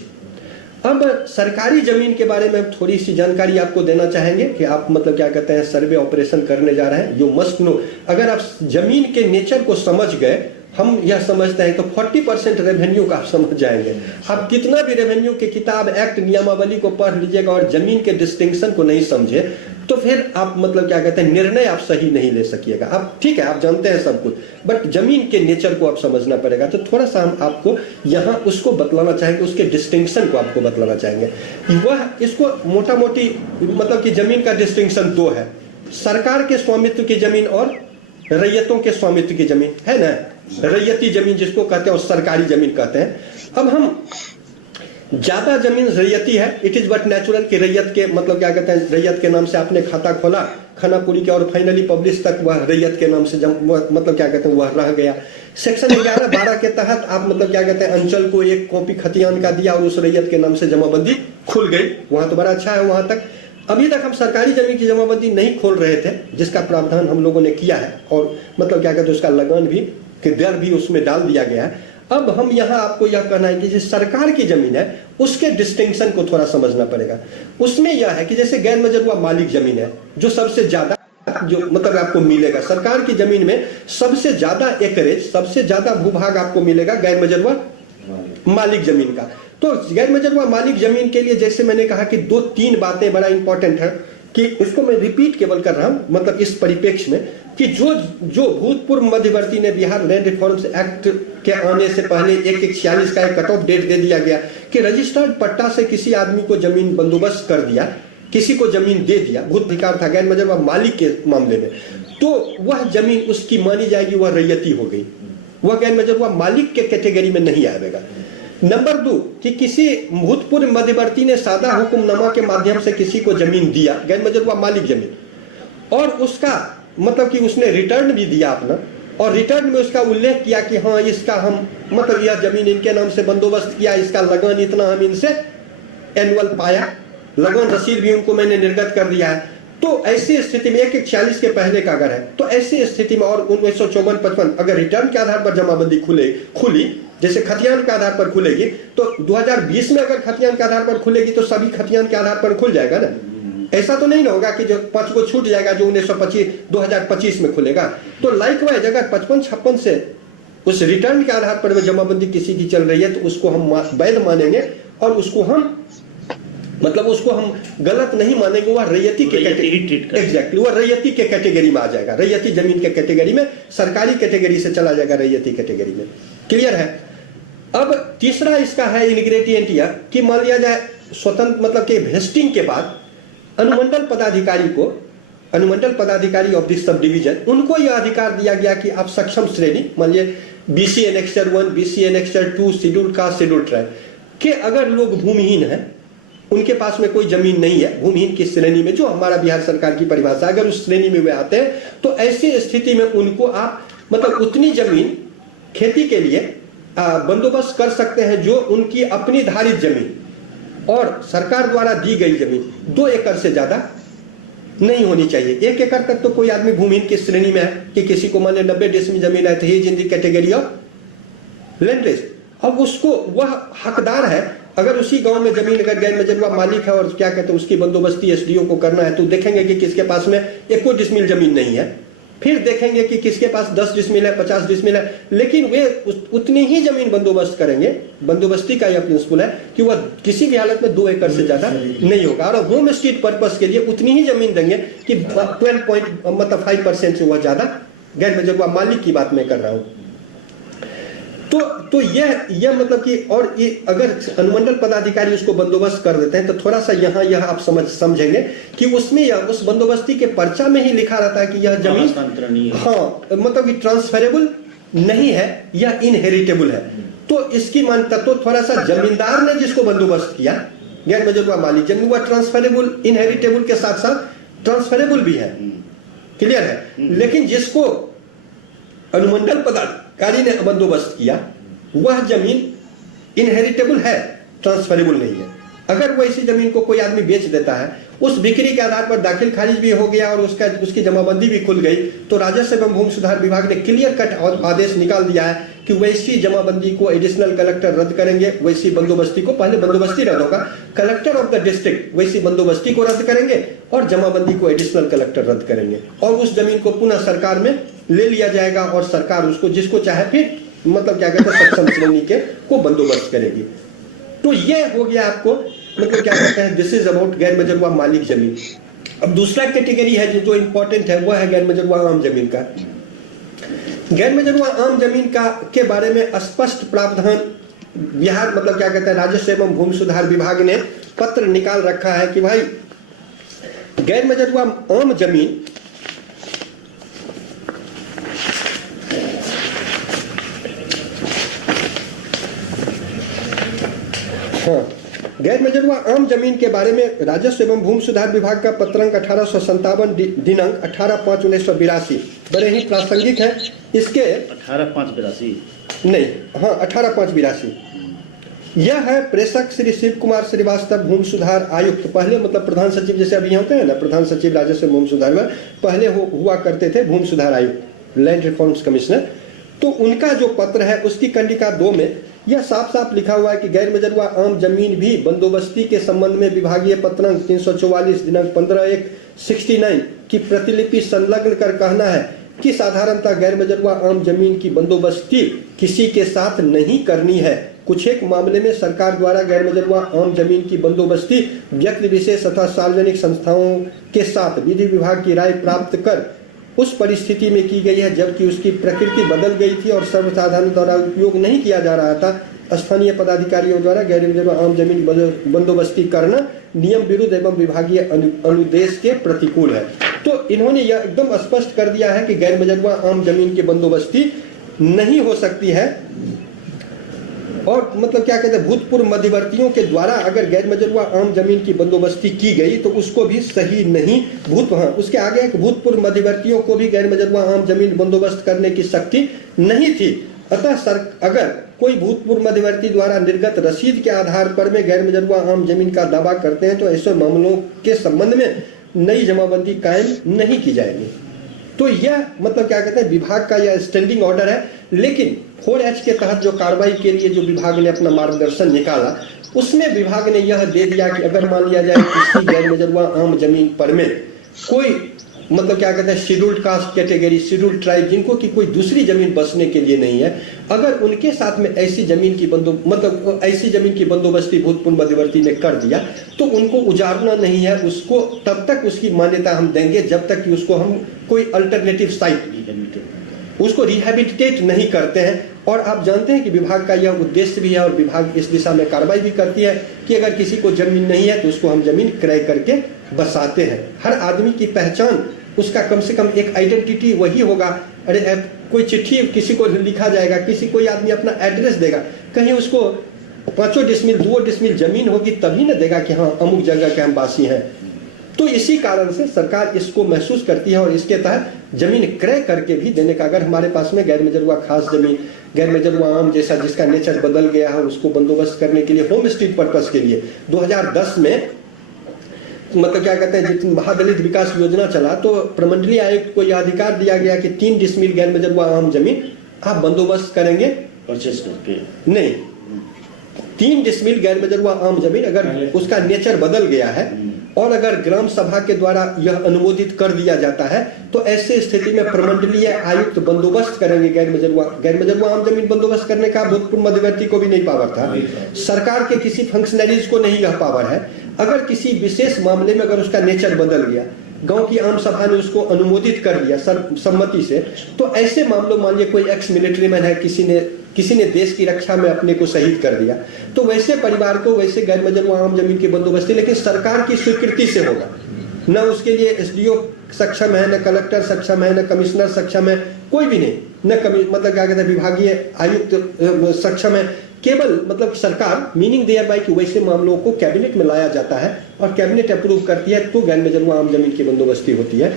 अब सरकारी जमीन के बारे में थोड़ी सी जानकारी आपको देना चाहेंगे कि आप मतलब क्या कहते हैं सर्वे ऑपरेशन करने जा रहे हैं। यू मस्ट नो, अगर आप जमीन के नेचर को समझ गए, हम यह समझते हैं तो 40% रेवेन्यू का आप समझ जाएंगे। आप कितना भी रेवेन्यू की किताब एक्ट नियमावली को पढ़ लीजिएगा और जमीन के डिस्टिंक्शन को नहीं समझे तो फिर आप मतलब क्या कहते हैं निर्णय आप सही नहीं ले सकिएगा। आप ठीक है आप जानते हैं सब कुछ, बट जमीन के नेचर को आप समझना पड़ेगा। तो थोड़ा सा हम आपको यहाँ उसको बतलाना चाहेंगे, उसके डिस्टिंक्शन को आपको बतलाना चाहेंगे। वह इसको मोटा मोटी मतलब कि जमीन का डिस्टिंक्शन 2 है, सरकार के स्वामित्व की जमीन और रैयतों के स्वामित्व की जमीन है ना, रैयती जमीन जिसको कहते हैं और सरकारी जमीन कहते हैं। अब हम ज्यादा जमीन रैयती है, इट इज बट नेचुरल कि रैयत के मतलब क्या कहते हैं रैयत के नाम से आपने खाता खोला खानापुरी के और फाइनली पब्लिश तक वह रैयत के नाम से मतलब क्या कहते हैं वह रह गया। सेक्शन 11-12 के तहत आप मतलब क्या कहते हैं अंचल को एक कॉपी खतियान का दिया और उस रैयत के नाम से जमाबंदी खुल गई, वहां तो बड़ा अच्छा है वहां तक। अभी तक हम सरकारी जमीन की जमाबंदी नहीं खोल रहे थे, जिसका प्रावधान हम लोगों ने किया है और मतलब क्या कहते हैं उसका लगान भी कि दर भी उसमें डाल दिया गया है। अब हम यहाँ आपको यह कहना है कि जो सरकार की जमीन है उसके डिस्टिंक्शन को थोड़ा समझना पड़ेगा। उसमें यह है कि जैसे गैर मजरूआ मालिक जमीन है जो सबसे ज्यादा जो मतलब आपको मिलेगा, सरकार की जमीन में सबसे ज्यादा एकरेज, सबसे ज्यादा भूभाग आपको मिलेगा गैर मजरूआ मालिक जमीन का। तो गैर मजरूआ मालिक जमीन के लिए जैसे मैंने कहा कि 2-3 बातें बड़ा इंपॉर्टेंट है कि उसको मैं रिपीट केवल कर रहा हूं, मतलब इस परिप्रेक्ष्य में कि जो भूतपूर्व मध्यवर्ती ने बिहार लैंड रिफॉर्म्स एक्ट के आने से पहले 1/46 का एक कट ऑफ डेट दे दिया गया कि रजिस्टर्ड पट्टा से किसी आदमी को जमीन बंदोबस्त कर दिया, किसी को जमीन दे दिया, भूत अधिकार था गैर मजरूआ मालिक के मामले में, तो वह जमीन उसकी मानी जाएगी, वह रैयती हो गई, वह गैर मजरूआ मालिक के कैटेगरी में नहीं आएगा। नंबर 2 कि किसी भूतपूर्व मध्यवर्ती ने सादा हुक्मनामा के माध्यम से किसी को जमीन दिया, गैर मजरूआ मालिक जमीन, और उसका मतलब कि उसने रिटर्न भी दिया अपना, और रिटर्न में उसका उल्लेख किया कि हाँ इसका हम मतलब यह जमीन इनके नाम से बंदोबस्त किया, इसका लगान इतना हम इनसे एनुअल पाया, लगान रसीद भी उनको मैंने निर्गत कर दिया है। तो ऐसी स्थिति में 1/46 के पहले का अगर है तो ऐसी स्थिति में और 1954-55 अगर रिटर्न के आधार पर जमाबंदी खुली जैसे खतियान के आधार पर खुलेगी, तो 2020 में अगर खतियान के आधार पर खुलेगी तो सभी खतियान के आधार पर खुल जाएगा ना। ऐसा तो नहीं ना होगा कि जो 5 को छूट जाएगा जो 2025 में खुलेगा। तो लाइकवाइज अगर 55-56 से उस रिटर्न के आधार पर जमाबंदी किसी की चल रही है तो उसको हम वैध मानेंगे और उसको हम मतलब उसको हम गलत नहीं मानेंगे, वह रैयती के एग्जैक्टली वह रैयती के कैटेगरी में आ जाएगा, रैयती जमीन के कैटेगरी में, सरकारी कैटेगरी से चला जाएगा रैयती कैटेगरी में। क्लियर है। अब तीसरा इसका है इंटीग्रेटेड कि मान लिया जाए स्वतंत्र मतलब कि वेस्टिंग के बाद अनुमंडल पदाधिकारी ऑफ दिस सब डिवीजन उनको यह अधिकार दिया गया कि आप सक्षम श्रेणी मान लीजिए BC annexure 1, BC annexure 2, scheduled caste, scheduled tribe के अगर लोग भूमिहीन हैं, उनके पास में कोई जमीन नहीं है, भूमिहीन की श्रेणी में जो हमारा बिहार सरकार की परिभाषा, अगर उस श्रेणी में वे आते हैं तो ऐसी स्थिति में उनको आप मतलब उतनी जमीन खेती के लिए बंदोबस्त कर सकते हैं जो उनकी अपनी धारित जमीन और सरकार द्वारा दी गई जमीन 2 एकड़ से ज्यादा नहीं होनी चाहिए। 1 एकड़ तक तो कोई आदमी भूमिहीन की श्रेणी में है कि किसी को मान 90 डिसमिल जमीन है तो ही इन दी कैटेगरी ऑफ लैंडलेस। अब उसको वह हकदार है, अगर उसी गांव में जमीन अगर गैर मजरूआ मालिक है और क्या कहते हैं उसकी बंदोबस्ती SDO को करना है तो देखेंगे कि किसके पास में 1 डिसमिल जमीन नहीं है, फिर देखेंगे कि किसके पास 10 डिसमिल है, 50 डिसमिल है, लेकिन वे उतनी ही जमीन बंदोबस्त करेंगे। बंदोबस्ती का यह प्रिंसिपल है कि वह किसी भी हालत में 2 एकड़ से ज्यादा नहीं होगा और होम स्टेट पर्पस के लिए उतनी ही जमीन देंगे कि 12.5% से वह ज्यादा गैर मजरूआ मालिक की बात मैं कर रहा हूं। तो यह मतलब कि और ये अगर अनुमंडल पदाधिकारी उसको बंदोबस्त कर देते हैं तो थोड़ा सा यहाँ यह आप समझेंगे कि उसमें यह उस बंदोबस्ती के पर्चा में ही लिखा रहता है कि यह जमीन हाँ मतलब कि ट्रांसफरेबल नहीं है या इनहेरिटेबल है। तो इसकी मान्यता तो थोड़ा सा जमींदार ने जिसको बंदोबस्त किया गैर मजरूआ मालिक जमीन वह ट्रांसफरेबल इनहेरिटेबल के साथ साथ ट्रांसफरेबल भी है। क्लियर है। लेकिन जिसको अनुमंडल पदाधिकारी ने बंदोबस्त किया वह जमीन इनहेरिटेबल है, ट्रांसफरेबल नहीं है। अगर वो इसी जमीन को कोई आदमी बेच देता है, उस बिक्री के आधार पर दाखिल खारिज भी हो गया और उसकी जमाबंदी भी खुल गई, तो राजस्व एवं भूमि सुधार विभाग ने क्लियर कट आदेश निकाल दिया है कि वैसी जमाबंदी को एडिशनल कलेक्टर रद्द करेंगे, वैसी बंदोबस्ती को पहले बंदोबस्ती रद्द होगा, कलेक्टर ऑफ द डिस्ट्रिक्ट वैसी बंदोबस्ती को रद्द करेंगे और जमाबंदी को एडिशनल कलेक्टर रद्द करेंगे और उस जमीन को पुनः सरकार में ले लिया जाएगा और सरकार उसको जिसको चाहे फिर मतलब क्या कहते हैं सक्षम श्रेणी के को बंदोबस्त करेगी। तो ये हो गया आपको मतलब क्या कहते हैं दिस इज अबाउट गैर मजरूआ मालिक जमीन। अब दूसरा कैटेगरी है जो इंपॉर्टेंट है वह है गैर मजरूआ आम जमीन का। गैर मजरूआ आम जमीन का के बारे में स्पष्ट प्रावधान बिहार मतलब क्या कहते हैं राजस्व एवं भूमि सुधार विभाग ने पत्र निकाल रखा है कि भाई गैर मजरूआ आम जमीन गैर मजरूआ आम जमीन के बारे में राजस्व एवं भूमि सुधार विभाग का पत्रांक 1857 दिनांक 18/5/1982 बड़े ही प्रासंगिक है। इसके 18/5/82 नहीं हाँ 18/5/82 यह है प्रेषक श्री शिव कुमार श्रीवास्तव, भूमि सुधार आयुक्त। पहले मतलब प्रधान सचिव जैसे अभी होते हैं ना, प्रधान सचिव राजस्व भूमि सुधार में, पहले हुआ करते थे भूमि सुधार आयुक्त, लैंड रिफॉर्म्स कमिश्नर। तो उनका जो पत्र है उसकी कंडिका 2 में यह साफ साफ लिखा हुआ है कि गैर मजरूआ आम जमीन भी बंदोबस्ती के संबंध में विभागीय पत्रांक 344 दिनांक 15/1/69 की प्रतिलिपि संलग्न कर कहना है कि साधारणतः गैर मजरूआ आम जमीन की बंदोबस्ती किसी के साथ नहीं करनी है। कुछ एक मामले में सरकार द्वारा गैर मजरूआ आम जमीन की बंदोबस्ती व्यक्ति विशेष तथा सार्वजनिक संस्थाओं के साथ विधि विभाग की राय प्राप्त कर उस परिस्थिति में की गई है जबकि उसकी प्रकृति बदल गई थी और सर्वसाधारण द्वारा उपयोग नहीं किया जा रहा था। स्थानीय पदाधिकारियों द्वारा गैर मजरूआ आम जमीन बंदोबस्ती करना नियम विरुद्ध एवं विभागीय अनुदेश के प्रतिकूल है। तो इन्होंने यह एकदम स्पष्ट कर दिया है कि गैर मजरूआ आम जमीन की बंदोबस्ती नहीं हो सकती है। और मतलब क्या कहते हैं, भूतपूर्व मध्यवर्तियों के द्वारा अगर गैर मजरूआ आम जमीन की बंदोबस्ती की गई तो उसको भी सही नहीं उसके आगे एक भूतपूर्व मध्यवर्तियों को भी गैर मजरूआ आम जमीन बंदोबस्त करने की शक्ति नहीं थी। अतः अगर कोई भूतपूर्व मध्यवर्ती द्वारा निर्गत रसीद के आधार पर में गैर मजरूआ आम जमीन का दावा करते हैं तो ऐसे मामलों के संबंध में नई जमाबंदी कायम नहीं की जाएगी। तो यह मतलब क्या कहते हैं, विभाग का यह स्टैंडिंग ऑर्डर है। लेकिन 4H के तहत जो कार्रवाई के लिए जो विभाग ने अपना मार्गदर्शन निकाला उसमें विभाग ने यह दे दिया कि अगर मान लिया जाए किसी गैर मजरूआ आम जमीन पर में कोई मतलब क्या कहते हैं scheduled caste category, scheduled tribe, जिनको की कोई दूसरी जमीन बसने के लिए नहीं है, अगर उनके साथ में ऐसी जमीन की ऐसी जमीन की बंदोबस्ती भूतपूर्व मध्यवर्ती ने कर दिया तो उनको उजाड़ना नहीं है, उसको तब तक उसकी मान्यता हम देंगे जब तक कि उसको हम कोई अल्टरनेटिव साइट उसको रिहैबिलिटेट नहीं करते हैं। और आप जानते हैं कि विभाग का यह उद्देश्य भी है और विभाग इस दिशा में कार्रवाई भी करती है कि अगर किसी को जमीन नहीं है तो उसको हम जमीन क्रय करके बसाते हैं। हर आदमी की पहचान, उसका कम से कम एक आइडेंटिटी वही होगा। अरे कोई चिट्ठी किसी को लिखा जाएगा, कोई आदमी अपना एड्रेस देगा, कहीं उसको 5 डिसमिल 2 डिसमिल जमीन होगी तभी न देगा कि हाँ अमुक जगह के हम वासी हैं। तो इसी कारण से सरकार इसको महसूस करती है और इसके तहत जमीन क्रय करके भी देने का, अगर हमारे पास में गैर मजरूआ खास जमीन, गैर मजरूआ आम जैसा जिसका नेचर बदल गया है, उसको बंदोबस्त करने के लिए होम स्ट्रीट पर्पस के लिए 2010 में मतलब क्या कहते हैं जितनी महादलित विकास योजना चला तो प्रमंडलीय आयुक्त को यह अधिकार दिया गया कि 3 डिसमिल गैर मजरूआ आम जमीन आप बंदोबस्त करेंगे परचेस करके नहीं, 3 डिसमिल गैर मजरूआ आम जमीन अगर उसका नेचर बदल गया है और अगर ग्राम सभा के द्वारा यह अनुमोदित कर दिया जाता है तो ऐसे स्थिति में प्रमंडलीय आयुक्त बंदोबस्त करेंगे। गैर मजरूआ आम जमीन बंदोबस्त करने का भूतपूर्व मध्यवर्ती को भी नहीं पावर था, सरकार के किसी फंक्शनरीज को नहीं यह पावर है। अगर किसी विशेष मामले में अगर उसका नेचर बदल गया, गांव की आम सभा ने उसको अनुमोदित कर दिया सर्वसम्मति से, तो ऐसे मामलों मान लिया कोई एक्स मिलिट्री मैन है, किसी ने देश की रक्षा में अपने को शहीद कर दिया, तो वैसे परिवार को वैसे गैर मजरूआ आम जमीन की बंदोबस्ती लेकिन सरकार की स्वीकृति से होगा। न उसके लिए एसडीओ सक्षम है, न कलेक्टर सक्षम है, न कमिश्नर सक्षम है, कोई भी नहीं, मतलब क्या कहते हैं विभागीय आयुक्त सक्षम है, केवल मतलब सरकार मीनिंग देयर बाय कि वैसे मामलों को कैबिनेट में लाया जाता है और कैबिनेट अप्रूव करती है तो गैर मजरूआ आम जमीन की बंदोबस्ती होती है।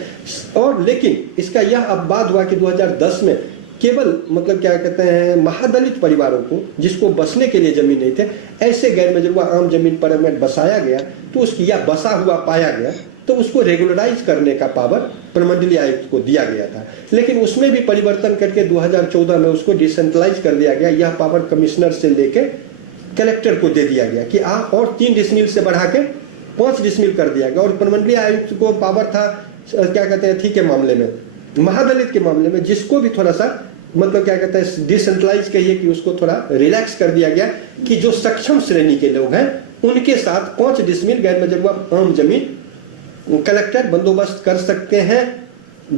और लेकिन इसका यह अपवाद हुआ कि 2010 में केवल मतलब क्या कहते हैं महादलित परिवारों को जिसको बसने के लिए जमीन नहीं थे ऐसे गैर मजरूआ आम जमीन पर में बसाया गया तो उसकी या बसा हुआ पाया गया तो उसको रेगुलराइज करने का पावर प्रमंडलीय आयुक्त को दिया गया था। लेकिन उसमें भी परिवर्तन करके 2014 में उसको डिसेंट्रलाइज कर दिया गया। यह पावर कमिश्नर से लेके कलेक्टर को दे दिया गया कि आप और 3 डिसमिल से बढ़ा के 5 डिसमिल कर दिया गया। और प्रमंडलीय आयुक्त को पावर था क्या कहते हैं ठीक है मामले में, महादलित के मामले में जिसको भी थोड़ा सा मतलब क्या कहते हैं डिसेंट्रलाइज कहिए कि उसको थोड़ा रिलैक्स कर दिया गया कि जो सक्षम श्रेणी के लोग हैं उनके साथ 5 डिसमिल गैर मजरूआ आम जमीन कलेक्टर बंदोबस्त कर सकते हैं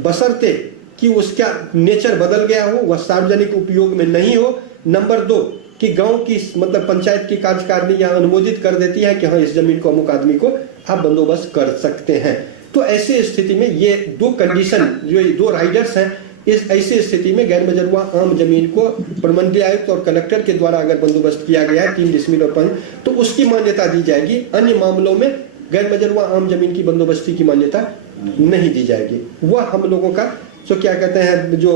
बशर्ते कि उसका नेचर बदल गया हो, वह सार्वजनिक उपयोग में नहीं हो। नंबर 2 कि गांव की मतलब पंचायत की कार्यकारिणी यह अनुमोदित कर देती है कि हाँ इस जमीन को अमुक आदमी को आप बंदोबस्त कर सकते हैं। तो ऐसे स्थिति में ये 2 कंडीशन जो 2 राइडर्स हैं, इस ऐसी स्थिति में गैर मजरूआ आम जमीन को प्रमंडलीय आयुक्त और कलेक्टर के द्वारा अगर बंदोबस्त किया गया है 3 डिसमिल और 5 तो उसकी मान्यता दी जाएगी। अन्य मामलों में गैर मजरूआ आम जमीन की बंदोबस्ती की मान्यता नहीं दी जाएगी। वह हम लोगों का जो क्या कहते हैं जो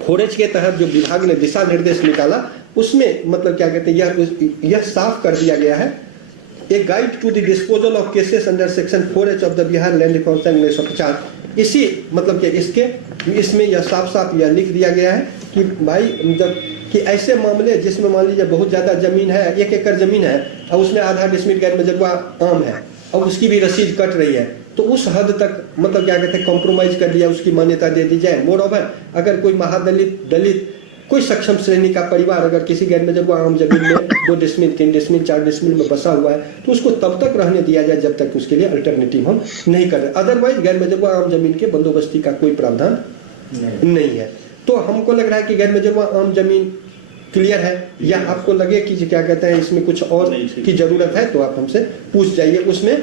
4H के तहत जो विभाग ने दिशा निर्देश निकाला उसमें मतलब क्या कहते हैं, यह साफ कर दिया गया है, a guide to the disposal of cases under section 4H of the Bihar land reforms act 1950। इसी मतलब क्या इसमें यह साफ साफ यह लिख दिया गया है कि भाई जब कि ऐसे मामले जिसमें मान लीजिए बहुत ज़्यादा ज़मीन है, 1 एकड़ ज़मीन है और उसमें आधा डिसमिल गैर मजरूआ आम है और उसकी भी रसीद कट रही है, तो उस हद तक मतलब क्या कहते हैं कॉम्प्रोमाइज़ कर दिया, उसकी मान्यता दे दी जाए। मोर ओवर अगर कोई महादलित, दलित, कोई सक्षम श्रेणी का परिवार अगर किसी गैर मजरूआ आम जमीन में 2 डिसमिल, 3 डिसमिल, 4 डिसमिल में बसा हुआ है, तो उसको तब तक रहने दिया जाए जब तक उसके लिए अल्टरनेटिव हम नहीं कर रहे। अदरवाइज गैर मजरूआ आम जमीन के बंदोबस्ती का कोई प्रावधान नहीं है। तो हमको लग रहा है कि गैर मजरूआ आम जमीन क्लियर है, या आपको लगे कि क्या कहते हैं इसमें कुछ और की जरूरत है तो आप हमसे पूछ जाइए। उसमें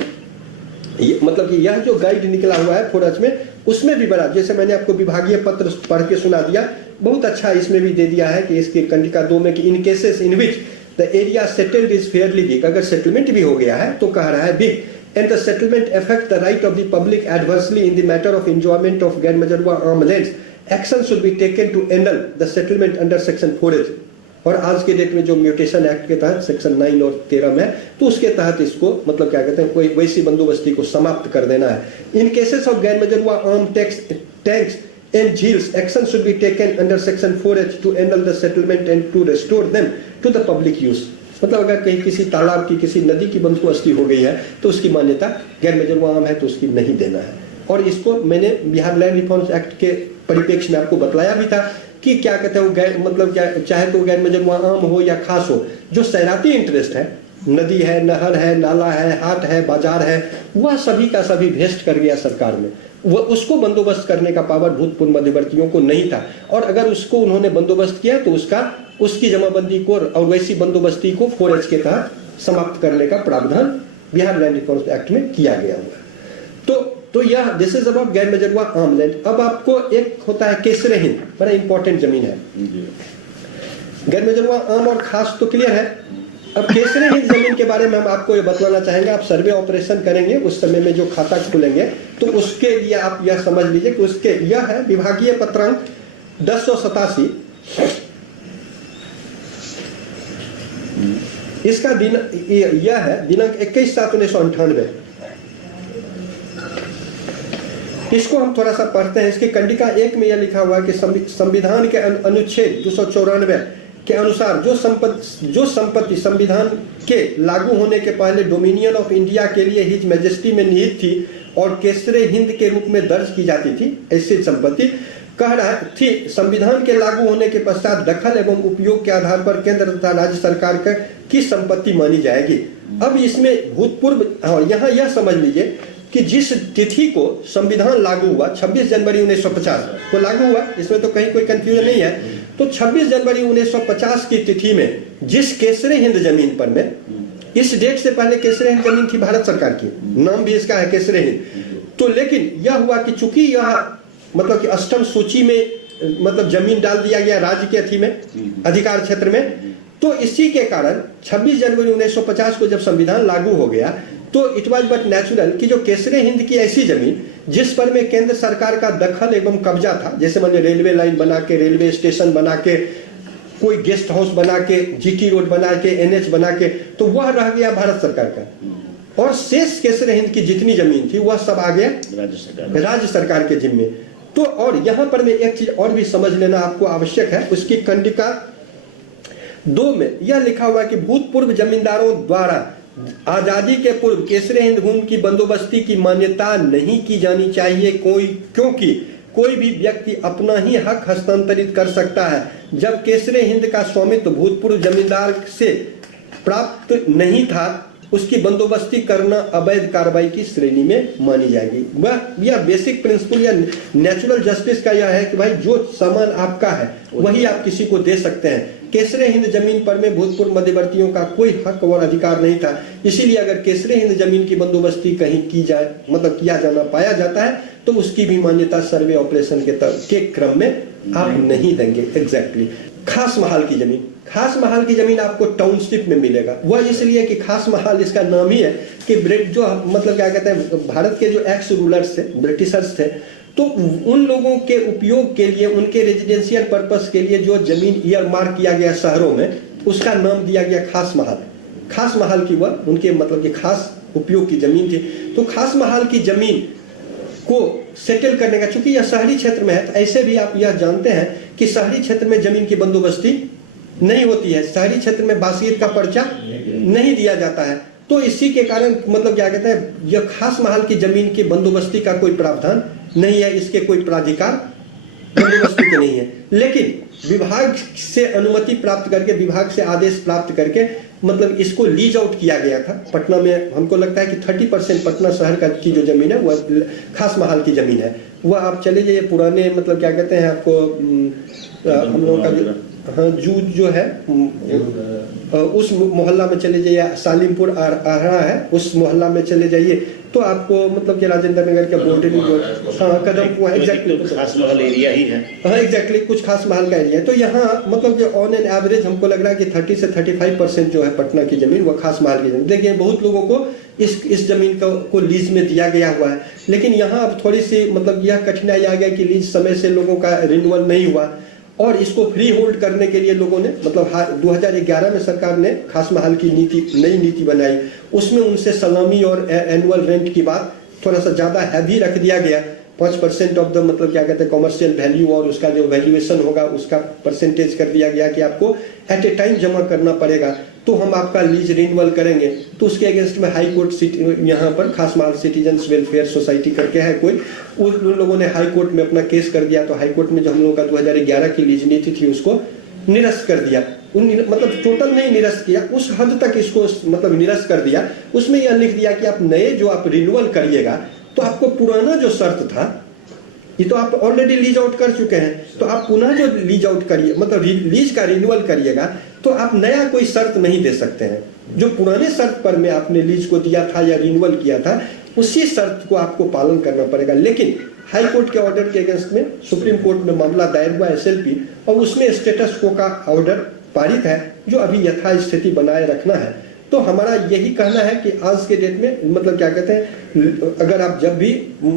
मतलब कि यह जो गाइड निकला हुआ है 4H में, उसमें भी बड़ा, जैसे मैंने आपको विभागीय पत्र पढ़ के सुना दिया, बहुत अच्छा इसमें भी दे दिया है कि इसके कंडिका 2 में कि in cases in which the area settled is fairly big, अगर सेटलमेंट भी हो गया है तो कह रहा है big, and the settlement affect the right of the public adversely in the matter of enjoyment of gair majrua aam lands, action should be taken to annul the settlement under section 4H। और आज के डेट में जो म्यूटेशन एक्ट के तहत सेक्शन 9 और 13 में, तो उसके तहत इसको मतलब क्या कहते हैं कोई वैसी बंदोबस्ती को समाप्त कर देना है। इन cases of gair majrua aam tanks and jheels, action should be taken under section 4H to annul the settlement and to restore them to the public use। मतलब अगर कहीं किसी तालाब की, किसी नदी की बंदोबस्ती हो गई है तो उसकी मान्यता गैर मजरूआ आम है तो उसकी नहीं देना है। और इसको मैंने बिहार लैंड रिफॉर्म्स एक्ट के परिप्रेक्ष्य में आपको बतलाया भी था कि क्या कहते हैं गैर मतलब क्या, चाहे तो गैर मजरूआ आम हो या खास हो, जो सैराती इंटरेस्ट है, नदी है, नहर है, नाला है, हाट है, बाजार है, वह सभी का सभी भेस्ट कर गया सरकार में। वो उसको बंदोबस्त करने का पावर भूतपूर्व मध्यवर्तियों को नहीं था, और अगर उसको उन्होंने बंदोबस्त किया तो उसकी जमाबंदी को और वैसी बंदोबस्ती को 4H के तहत समाप्त करने का प्रावधान बिहार लैंड रिफॉर्म्स एक्ट में किया गया हुआ। तो यह दिस इज अबाउट गैर मजरूआ आर्म लैंड। अब आपको एक होता है केसरे हिंद, बड़ा इंपॉर्टेंट जमीन है। गैर मजरूआ आम और खास तो क्लियर है। अब केसरे हिंद जमीन के बारे में हम आपको ये बतलाना चाहेंगे, आप सर्वे ऑपरेशन करेंगे उस समय में जो खाता खुलेंगे तो उसके लिए आप यह समझ लीजिए कि उसके यह है विभागीय पत्रांक 1087, इसका यह है दिनांक 21/7/1998। इसको हम थोड़ा सा पढ़ते हैं। इसके कंडिका 1 में यह लिखा हुआ है कि संविधान के अनुच्छेद 294 के अनुसार जो संपत्ति संविधान के लागू होने के पहले डोमिनियन ऑफ इंडिया के लिए हिज मैजेस्टी में निहित थी और केसरे हिंद के रूप में दर्ज की जाती थी, ऐसी संपत्ति कह रहा थी संविधान के लागू होने के पश्चात दखल एवं उपयोग के आधार पर केंद्र तथा राज्य सरकार की संपत्ति मानी जाएगी। अब इसमें भूतपूर्व यहाँ यह समझ लीजिए कि जिस तिथि को संविधान लागू हुआ 26 जनवरी 1950 को लागू हुआ, इसमें तो कहीं कोई कंफ्यूजन नहीं है। तो 26 जनवरी 1950 की तिथि में जिस केसरे हिंद जमीन पर में, इस डेट से पहले केसरे हिंद जमीन थी भारत सरकार की, नाम भी इसका है केसरे हिंद। तो लेकिन यह हुआ कि चूंकि यह मतलब कि अष्टम सूची में मतलब जमीन डाल दिया गया राज्य के अथी में अधिकार क्षेत्र में, तो इसी के कारण 26 जनवरी 1950 को जब संविधान लागू हो गया तो इट वाज बट नेचुरल कि जो केसरे हिंद की ऐसी जमीन जिस पर में केंद्र सरकार का दखल एवं कब्जा था, जैसे मान रेलवे लाइन बना के, रेलवे स्टेशन बना के, कोई गेस्ट हाउस बना के, जीटी रोड बना के, NH बना के, तो वह रह गया भारत सरकार का, और शेष केसरे हिंद की जितनी जमीन थी वह सब आ गया राज्य सरकार के जिम्मे। तो और यहाँ पर में एक चीज और भी समझ लेना आपको आवश्यक है, उसकी कंडिका 2 में यह लिखा हुआ है कि भूतपूर्व जमींदारों द्वारा आजादी के पूर्व केसरे हिंद भूमि की बंदोबस्ती की मान्यता नहीं की जानी चाहिए क्योंकि कोई भी व्यक्ति अपना ही हक हस्तांतरित कर सकता है जब केसरे हिंद का स्वामित्व भूतपूर्व जमींदार से प्राप्त नहीं था, उसकी बंदोबस्ती करना अवैध कार्रवाई की श्रेणी में मानी जाएगी। वह यह बेसिक प्रिंसिपल या नेचुरल जस्टिस का यह है कि भाई जो सामान आपका है वही आप किसी को दे सकते हैं। केसरे हिंद जमीन पर में भूतपूर्व मध्यवर्तियों का कोई हक और अधिकार नहीं था, इसीलिए अगर केसरे हिंद जमीन की बंदोबस्ती कहीं की जाए मतलब किया जाना पाया जाता है तो उसकी भी मान्यता सर्वे ऑपरेशन के क्रम में आप नहीं देंगे। एग्जैक्टली। खास महाल की जमीन, खास महाल की जमीन आपको टाउनशिप में मिलेगा। वह इसलिए कि खास महाल इसका नाम ही है कि जो मतलब क्या कहते हैं, भारत के जो एक्स रूलर्स थे, ब्रिटिशर्स थे, तो उन लोगों के उपयोग के लिए, उनके रेजिडेंशियल पर्पस के लिए जो जमीन ईयरमार्क किया गया शहरों में, उसका नाम दिया गया खास महाल। खास महाल की वह उनके मतलब कि खास उपयोग की जमीन थी। तो खास महाल की जमीन को सेटल करने का, चूंकि यह शहरी क्षेत्र में है, तो ऐसे भी आप यह जानते हैं कि शहरी क्षेत्र में जमीन की बंदोबस्ती नहीं होती है, शहरी क्षेत्र में बासियत का पर्चा नहीं दिया जाता है। तो इसी के कारण मतलब क्या कहते हैं, यह खास महाल की जमीन की बंदोबस्ती का कोई प्रावधान नहीं है, इसके कोई प्राधिकार बंदोबस्ती के नहीं है। लेकिन विभाग से अनुमति प्राप्त करके, विभाग से आदेश प्राप्त करके मतलब इसको लीज आउट किया गया था पटना में। हमको लगता है कि 30% पटना शहर का की जो जमीन है वह खास महाल की जमीन है। वह आप चले जाइए पुराने मतलब क्या कहते हैं आपको, हम लोगों का जो हाँ जूझ जो है उस मोहल्ला में चले जाइए, सालिमपुर आहरा है, उस मोहल्ला में चले जाइए तो आपको मतलब कि राजेंद्र नगर के बोर्डरी जो हाँ कदम कुआं, एग्जैक्टली खास महल एरिया ही है। हाँ एग्जैक्टली, कुछ खास महल का एरिया है। तो यहाँ मतलब कि ऑन एन एवरेज हमको लग रहा है कि 30 से 35% जो है पटना की जमीन वह खास महल की जमीन। देखिए बहुत लोगों को इस जमीन को लीज में दिया गया हुआ है, लेकिन यहाँ अब थोड़ी सी मतलब यह कठिनाई आ गया कि लीज समय से लोगों का रिन्यूअल नहीं हुआ, और इसको फ्री होल्ड करने के लिए लोगों ने मतलब 2011 में सरकार ने खास महाल की नई नीति बनाई। उसमें उनसे सलामी और एनुअल रेंट की बात थोड़ा सा ज़्यादा हैवी रख दिया गया। 5% ऑफ द मतलब क्या कहते हैं कॉमर्शियल वैल्यू, और उसका जो वैल्यूएशन होगा उसका परसेंटेज कर दिया गया कि आपको एट ए टाइम जमा करना पड़ेगा, तो हम आपका लीज रिन्यूअल करेंगे। तो उसके अगेंस्ट में हाई कोर्ट यहाँ पर खास महाल सिटीजन्स वेलफेयर सोसाइटी करके है कोई, उन लोगों ने हाई कोर्ट में अपना केस कर दिया। तो हाई कोर्ट में जो हम लोगों का 2011 की लीज नीति थी उसको निरस्त कर दिया। मतलब टोटल नहीं निरस्त किया, उस हद तक इसको मतलब निरस्त कर दिया। उसमें यह लिख दिया कि आप नए जो आप रिन्यूअल करिएगा तो आपको पुराना जो शर्त था, ये तो आप ऑलरेडी लीज आउट कर चुके हैं, तो आप पुनः जो लीज आउट करिए मतलब लीज का रिन्यूअल करिएगा तो आप नया कोई शर्त नहीं दे सकते हैं। जो पुराने शर्त पर में आपने लीज को दिया था या रिन्यूअल किया था उसी शर्त को आपको पालन करना पड़ेगा। लेकिन हाई कोर्ट के ऑर्डर के अगेंस्ट में सुप्रीम कोर्ट में मामला दायर हुआ SLP, और उसमें स्टेटस को का ऑर्डर पारित है जो अभी यथास्थिति बनाए रखना है। तो हमारा यही कहना है कि आज के डेट में मतलब क्या कहते हैं, अगर आप जब भी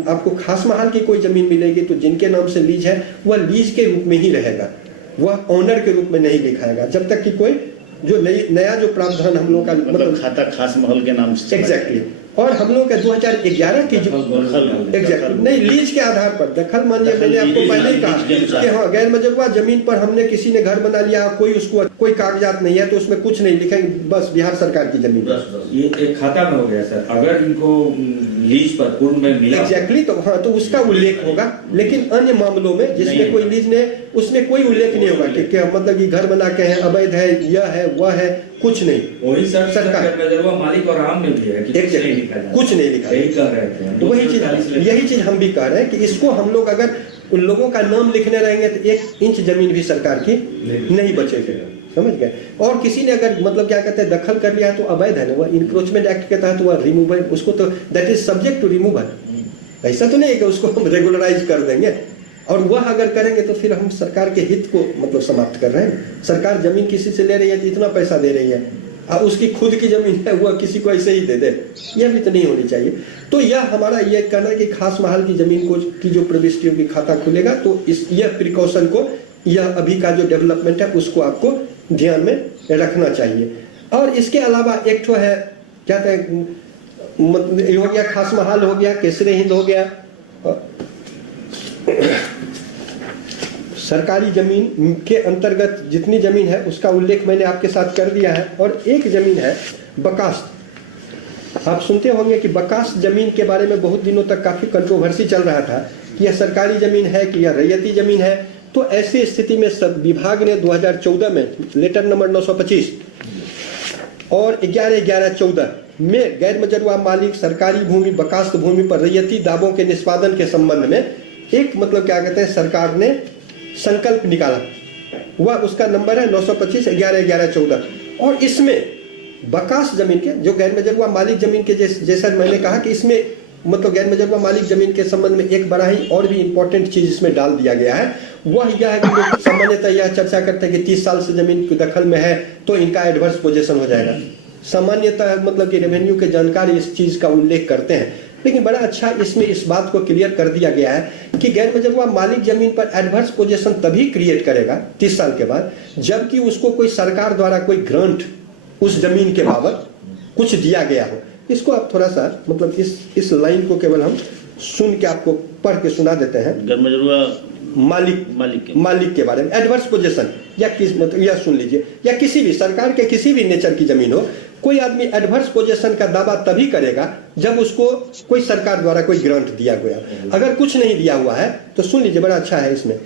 आपको खास महाल की कोई जमीन मिलेगी तो जिनके नाम से लीज है वह लीज के रूप में ही रहेगा, वह ऑनर के रूप में नहीं लिखाएगा, जब तक कि कोई जो नया जो प्रावधान हम लोग का मतलब खाता खास महल के नाम से। एग्जैक्टली। और हम लोग का 2011 की जो एग्जैक्टली नहीं लीज के आधार पर दखल, मानिए मैंने आपको पहले ही कहा कि हाँ गैर मजरूआ जमीन पर हमने किसी ने घर बना लिया, कोई उसको कोई कागजात नहीं है तो उसमें कुछ नहीं लिखेंगे, बस बिहार सरकार की जमीन। ये एक खाता में हो गया सर, अगर इनको लीज पर पूर्व में मिला एग्जैक्टली तो हाँ तो उसका उल्लेख होगा। लेकिन अन्य मामलों में जिसमें कोई लीज ने उसमें कोई उल्लेख नहीं होगा कि क्या मतलब कि घर बना के है, अवैध है, यह है वह है, कुछ नहीं। वही सरकार मालिक और आम में भी है कि कुछ नहीं लिखा, यही कह रहे थे। तो यही चीज हम भी कह रहे हैं कि इसको हम लोग अगर उन लोगों का नाम लिखने रहेंगे तो 1 इंच जमीन भी सरकार की नहीं बचेगी, समझ गए। और किसी ने अगर मतलब क्या कहते हैं दखल कर लिया तो अवैध है ना, वह इंक्रोचमेंट एक्ट के तहत वह रिमूवल, उसको तो that is subject to removal. ऐसा तो नहीं है कि उसको हम रेगुलराइज कर देंगे, और वह अगर करेंगे तो फिर हम सरकार के हित को मतलब समाप्त कर रहे हैं। सरकार जमीन किसी से ले रही है तो इतना पैसा दे रही है, और उसकी खुद की जमीन है वह किसी को ऐसे ही दे दे, यह भी तो नहीं होनी चाहिए। तो यह हमारा यह कहना है कि खास महल की जमीन को की जो प्रविष्टियों की खाता खुलेगा तो यह प्रिकॉशन को, यह अभी का जो डेवलपमेंट है उसको आपको ध्यान में रखना चाहिए। और इसके अलावा एक तो है क्या कहते हैं, हो गया खास महल, हो गया केसरे हिंद, हो गया सरकारी जमीन के अंतर्गत जितनी जमीन है उसका उल्लेख मैंने आपके साथ कर दिया है। और एक जमीन है बकास्त। आप सुनते होंगे कि बकास्त जमीन के बारे में बहुत दिनों तक काफी कंट्रोवर्सी चल रहा था कि यह सरकारी जमीन है कि यह रैयती जमीन है। तो ऐसी स्थिति में सब विभाग ने 2014 में लेटर नंबर 925 और 11/11/14 में गैर मजरूआ मालिक सरकारी भूमि बकास्त भूमि पर रैयती दावों के निष्पादन के संबंध में एक मतलब क्या कहते हैं सरकार ने संकल्प निकाला। वह उसका नंबर है 925 11/11/14। और इसमें बकास जमीन के जो गैर मजरूआ मालिक जमीन के जैसा मैंने कहा कि इसमें मतलब गैर मुजर्रबा मालिक जमीन के संबंध में एक बड़ा ही और भी इंपॉर्टेंट चीज इसमें डाल दिया गया है। वह यह है कि लोग सामान्यतः यह चर्चा करते हैं कि 30 साल से जमीन के दखल में है तो इनका एडवर्स पोजीशन हो जाएगा। सामान्यतः मतलब कि रेवेन्यू के जानकार इस चीज का उल्लेख करते हैं, लेकिन बड़ा अच्छा इसमें इस बात को क्लियर कर दिया गया है कि गैर मुजर्रबा मालिक जमीन पर एडवर्स पोजीशन तभी क्रिएट करेगा 30 साल के बाद जबकि उसको कोई सरकार द्वारा कोई ग्रांट उस जमीन के बाबत कुछ दिया गया हो। इसको आप थोड़ा सा मतलब इस लाइन को केवल हम सुन के आपको पढ़ के सुना देते हैं। मालिक के बारे में एडवर्स पोजीशन या किस मतलब यह सुन लीजिए, या किसी भी सरकार के किसी भी नेचर की जमीन हो, कोई आदमी एडवर्स पोजीशन का दावा तभी करेगा जब उसको कोई सरकार द्वारा कोई ग्रांट दिया गया। अगर कुछ नहीं दिया हुआ है तो सुन लीजिए, बड़ा अच्छा है इसमें।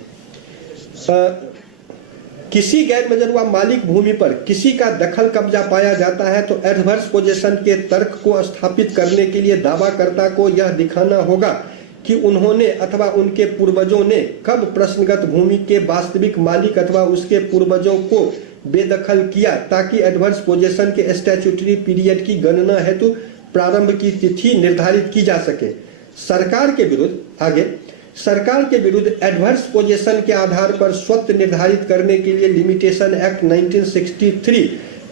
किसी गैर मुजर्रबा मालिक भूमि पर किसी का दखल कब्जा पाया जाता है तो एडवर्स पोजीशन के तर्क को स्थापित करने के लिए दावाकर्ता को यह दिखाना होगा कि उन्होंने अथवा उनके पूर्वजों ने कब प्रश्नगत भूमि के वास्तविक मालिक अथवा उसके पूर्वजों को बेदखल किया ताकि एडवर्स पोजीशन के स्टैट्यूटरी पीरियड की गणना हेतु प्रारंभ की तिथि निर्धारित की जा सके। सरकार के विरुद्ध एडवर्स पोजीशन के आधार पर स्वत निर्धारित करने के लिए लिमिटेशन एक्ट 1963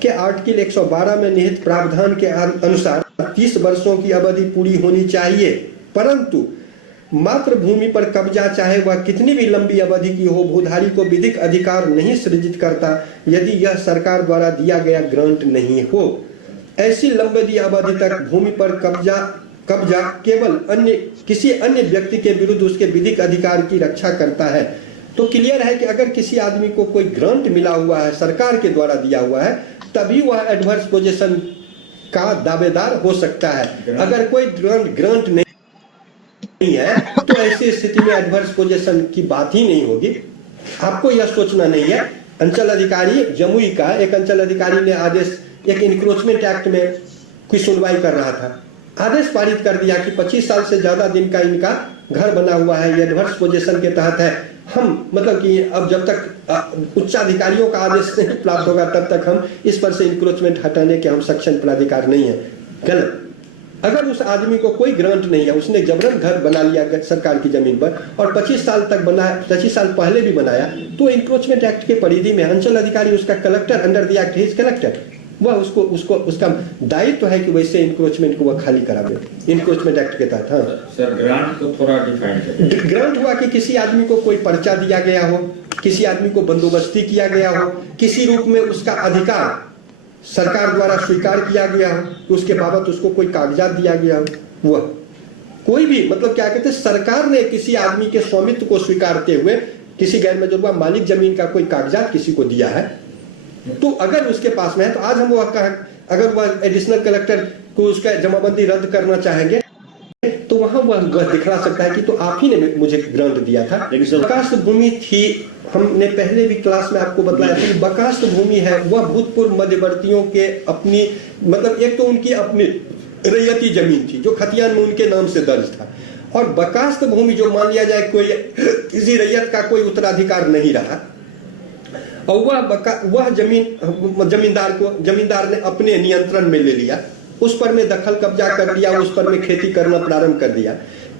के आर्टिकल 112 में निहित प्रावधान के अनुसार 30 वर्षों की अवधि पूरी होनी चाहिए, परंतु मात्र भूमि पर कब्जा चाहे वह कितनी भी लंबी अवधि की हो भूधारी को विधिक अधिकार नहीं सृजित करता यदि यह सरकार द्वारा दिया गया ग्रांट नहीं हो। ऐसी लंबी अवधि तक भूमि पर कब्जा केवल किसी अन्य व्यक्ति के विरुद्ध उसके विधिक अधिकार की रक्षा करता है। तो क्लियर है कि अगर किसी आदमी को कोई ग्रांट मिला हुआ है, सरकार के द्वारा दिया हुआ है, तभी वह एडवर्स पोजीशन का दावेदार हो सकता है। अगर कोई ग्रांट नहीं है तो ऐसी स्थिति में एडवर्स पोजीशन की बात ही नहीं होगी। आपको यह सोचना नहीं है। अंचल अधिकारी जमुई का एक अंचल अधिकारी ने आदेश, एक इंक्रोचमेंट एक्ट में कोई सुनवाई कर रहा था, आदेश पारित कर दिया कि 25 साल से ज्यादा दिन का इनका घर बना हुआ है, ये एडवर्स पोजीशन के तहत है। हम मतलब कि अब जब तक उच्चाधिकारियों का आदेश नहीं प्राप्त होगा तब तक हम इस पर से इंक्रोचमेंट हटाने के हम सक्षम प्राधिकार नहीं है। गलत। अगर उस आदमी को कोई ग्रांट नहीं है, उसने जबरन घर बना लिया सरकार की जमीन पर और 25 साल तक बनाया, 25 साल पहले भी बनाया, तो इंक्रोचमेंट एक्ट के परिधि में अंचल अधिकारी उसका collector under the act is collector, वह उसका दायित्व है कि वैसे इंक्रोचमेंट को वह खाली करावे इंक्रोचमेंट एक्ट के तहत। हाँ सर, ग्रांट को थोड़ा डिफाइन करें। ग्रांट हुआ कि किसी आदमी को कोई पर्चा दिया गया हो, किसी आदमी को बंदोबस्ती किया गया हो, किसी रूप में उसका अधिकार सरकार द्वारा स्वीकार किया गया हो, उसके बाबत उसको कोई कागजात दिया गया हो, वह कोई भी मतलब क्या कहते हैं, सरकार ने किसी आदमी के स्वामित्व को स्वीकारते हुए किसी गैर मुजर्रबा मालिक जमीन का कोई कागजात किसी को दिया है, तो अगर उसके पास में है तो आज हम वह अगर वह एडिशनल कलेक्टर को उसका जमाबंदी रद्द करना चाहेंगे तो वहां वह दिखला सकता है कि तो आप ही ने मुझे ग्रांट दिया था। बकास्त भूमि थी, हमने पहले भी क्लास में आपको बताया था कि बकास्त भूमि है वह भूतपूर्व मध्यवर्तियों के अपनी मतलब एक तो उनकी अपनी रैयती जमीन थी जो खतियान में उनके नाम से दर्ज था, और बकास्त भूमि जो मान लिया जाए कोई किसी रैयत का कोई उत्तराधिकार नहीं रहा और वह जमींदार ने अपने नियंत्रण में ले लिया, उस पर में दखल कब्जा कर लिया, उस पर में खेती करना प्रारंभ कर दिया।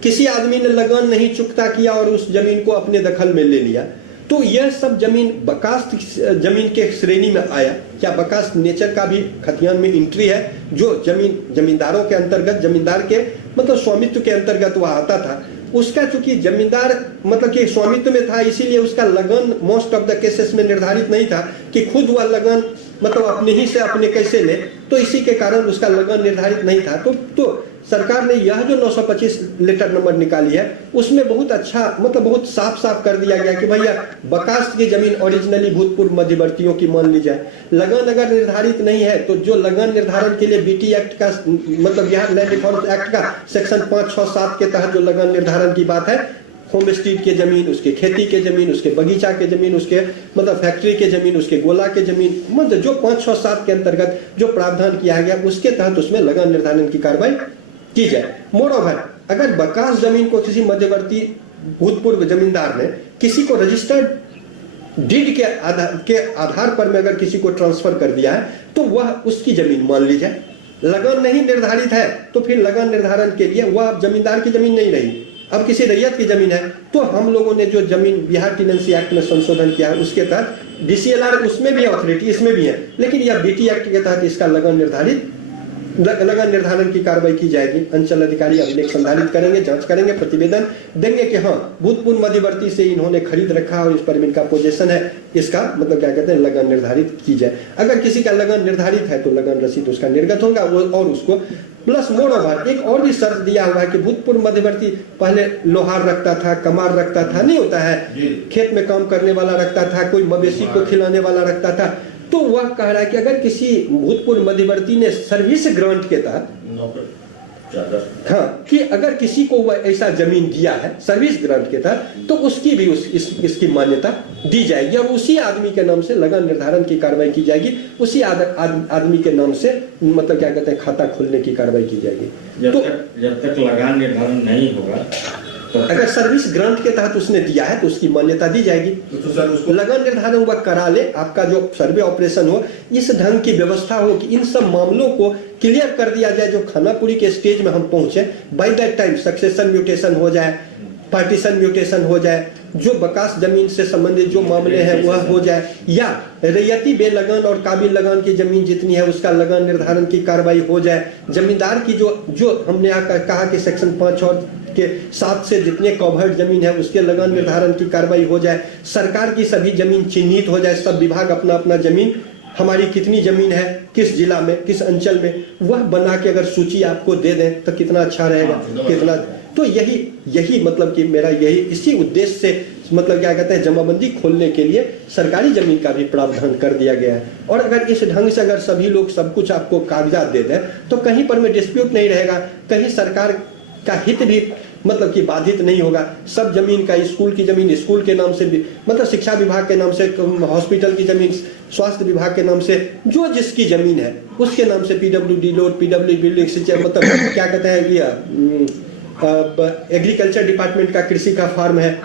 किसी आदमी ने लगान नहीं चुकता किया और उस जमीन को अपने दखल में ले लिया, तो यह सब जमीन बकास्त जमीन के श्रेणी में आया। क्या बकास्त नेचर का भी खतियान में एंट्री है जो जमींदारों के अंतर्गत, जमींदार के मतलब स्वामित्व के अंतर्गत वह आता था। उसका चूंकि जमींदार मतलब कि स्वामित्व में था, इसीलिए उसका लगन मोस्ट ऑफ द केसेस में निर्धारित नहीं था कि खुद वह लगन मतलब अपने ही से अपने कैसे ले, तो इसी के कारण उसका लगन निर्धारित नहीं था। तो सरकार ने यह जो 925 लेटर नंबर निकाली है उसमें बहुत अच्छा मतलब बहुत साफ साफ कर दिया गया कि भैया बकास्त की जमीन ओरिजिनली भूतपूर्व मध्यवर्तियों की मान ली जाए। लगन अगर निर्धारित नहीं है तो जो लगन निर्धारण के लिए बीटी एक्ट का मतलब बिहार लैंड रिफॉर्म एक्ट का सेक्शन 5, 6, 7 के तहत जो लगन निर्धारण की बात है, होमस्टीड के जमीन, उसके खेती के जमीन, उसके बगीचा के जमीन, उसके मतलब फैक्ट्री के जमीन, उसके गोला के जमीन, मतलब जो 5, 6, 7 के अंतर्गत जो प्रावधान किया गया उसके तहत उसमें लगन निर्धारण की कार्रवाई की जाए। मोरओवर अगर बकास जमीन को किसी मध्यवर्ती भूतपूर्व जमींदार ने किसी को रजिस्टर्ड डीड के आधार पर में अगर किसी को ट्रांसफर कर दिया है तो वह उसकी जमीन मान ली जाए। लगान नहीं निर्धारित है तो फिर लगान निर्धारण के लिए वह अब जमींदार की जमीन नहीं रही, अब किसी रैयत की जमीन है। तो हम लोगों ने जो जमीन बिहार टेनेंसी एक्ट में संशोधन किया है उसके तहत DCLR उसमें भी है अथॉरिटी, इसमें भी है, लेकिन यह BT एक्ट के तहत इसका लगान निर्धारण की कार्रवाई की जाएगी। अंचल अधिकारी अभिलेख संधारित करेंगे, जांच करेंगे, प्रतिवेदन देंगे कि हाँ भूतपूर्व मध्यवर्ती से इन्होंने खरीद रखा और इस पर इनका पोजेशन है, इसका मतलब क्या कहते हैं लगान निर्धारित की जाए। अगर किसी का लगान निर्धारित है तो लगान रसीद उसका निर्गत होगा और उसको प्लस मोर ओवर एक और भी शर्त दिया हुआ है कि भूतपूर्व मध्यवर्ती पहले लोहार रखता था, कमार रखता था, नहीं होता है, खेत में काम करने वाला रखता था, कोई मवेशी को खिलाने वाला रखता था, तो वह कह रहा है कि अगर किसी भूतपूर्व मध्यवर्ती ने सर्विस ग्रांट के तहत हाँ कि अगर किसी को वह ऐसा जमीन दिया है सर्विस ग्रांट के तहत तो उसकी भी इसकी मान्यता दी जाएगी और उसी आदमी के नाम से लगान निर्धारण की कार्रवाई की जाएगी, उसी आदमी के नाम से मतलब क्या कहते हैं खाता खोलने की कार्रवाई की जाएगी। जब तक लगान निर्धारण नहीं होगा अगर सर्विस ग्रांट के तहत उसने दिया है तो उसकी मान्यता दी जाएगी। तो सर उसको लगान निर्धारण वह करा ले, आपका जो सर्वे ऑपरेशन हो इस ढंग की व्यवस्था हो कि इन सब मामलों को क्लियर कर दिया जाए। जो खानापुरी के स्टेज में हम पहुंचे by that time succession mutation हो जाए, पार्टीशन म्यूटेशन हो जाए, जो बकास जमीन से संबंधित जो मामले हैं वह हो जाए, या रैयती बेलगान और काबिल लगान की जमीन जितनी है उसका लगान निर्धारण की कार्रवाई हो जाए। जमींदार की जो हमने कहा कि सेक्शन 5 और के 7 से जितने कवर्ड जमीन है उसके लगान निर्धारण की कार्रवाई हो जाए। सरकार की सभी जमीन चिन्हित हो जाए, सब विभाग अपना अपना जमीन हमारी कितनी जमीन है किस जिला में किस अंचल में वह बना के अगर सूची आपको दे दें तो कितना अच्छा रहेगा। कितना तो यही मतलब कि मेरा यही इसी उद्देश्य से मतलब क्या कहते हैं जमाबंदी खोलने के लिए सरकारी जमीन का भी प्रावधान कर दिया गया है। और अगर इस ढंग से अगर सभी लोग सब कुछ आपको कागजात दे दें तो कहीं पर में डिस्प्यूट नहीं रहेगा, कहीं सरकार का हित भी मतलब कि बाधित नहीं होगा। सब जमीन का स्कूल की जमीन स्कूल के नाम से भी मतलब शिक्षा विभाग के नाम से, हॉस्पिटल की जमीन स्वास्थ्य विभाग के नाम से, जो जिसकी जमीन है उसके नाम से PWD लोड PWD बिल्डिंग मतलब क्या कहते हैं ये एग्रीकल्चर डिपार्टमेंट का कृषि का फार्म है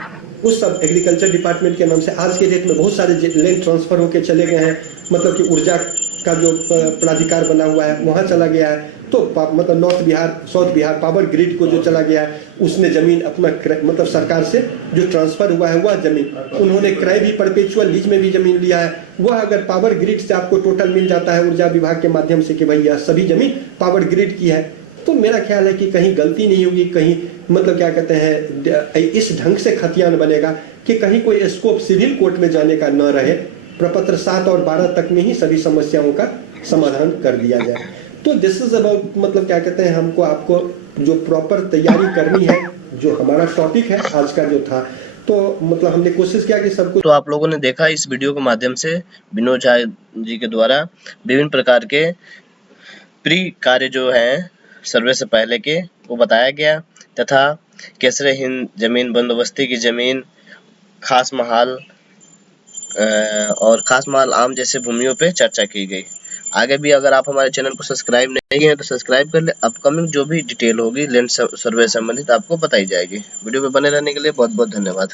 उस सब एग्रीकल्चर डिपार्टमेंट के नाम से आज के डेट में बहुत सारे लैंड ट्रांसफर होके चले गए हैं। मतलब कि ऊर्जा का जो प्राधिकार बना हुआ है वहाँ चला गया है, तो मतलब north Bihar south Bihar power grid को जो चला गया है उसने जमीन अपना मतलब सरकार से जो ट्रांसफर हुआ है वह जमीन उन्होंने क्रय भी परपेचुअल लीज में भी जमीन लिया है। वह अगर पावर ग्रिड से आपको टोटल मिल जाता है ऊर्जा विभाग के माध्यम से कि भाई यह सभी जमीन पावर ग्रिड की है, तो मेरा ख्याल है कि कहीं गलती नहीं होगी, कहीं मतलब क्या कहते हैं इस ढंग से खतियान बनेगा कि कहीं कोई स्कोप सिविल कोर्ट में जाने का न रहे, प्रपत्र 7 और 12 तक में ही सभी समस्याओं का समाधान कर दिया जाए। तो दिस इज अबाउट मतलब क्या कहते हैं हमको आपको जो प्रॉपर तैयारी करनी है, जो हमारा टॉपिक है आज का जो था, तो मतलब हमने कोशिश किया कि सब कुछ। तो आप लोगों ने देखा इस वीडियो के माध्यम से विनोद झा जी के द्वारा विभिन्न प्रकार के प्री कार्य जो है सर्वे से पहले के वो बताया गया तथा केसरे हिंद जमीन, बंदोबस्ती की जमीन, खास महाल और खास महाल आम जैसे भूमियों पे चर्चा की गई। आगे भी अगर आप हमारे चैनल को सब्सक्राइब नहीं किए तो सब्सक्राइब कर ले, अपकमिंग जो भी डिटेल होगी लैंड सर्वे संबंधित आपको बताई जाएगी। वीडियो पे बने रहने के लिए बहुत बहुत धन्यवाद।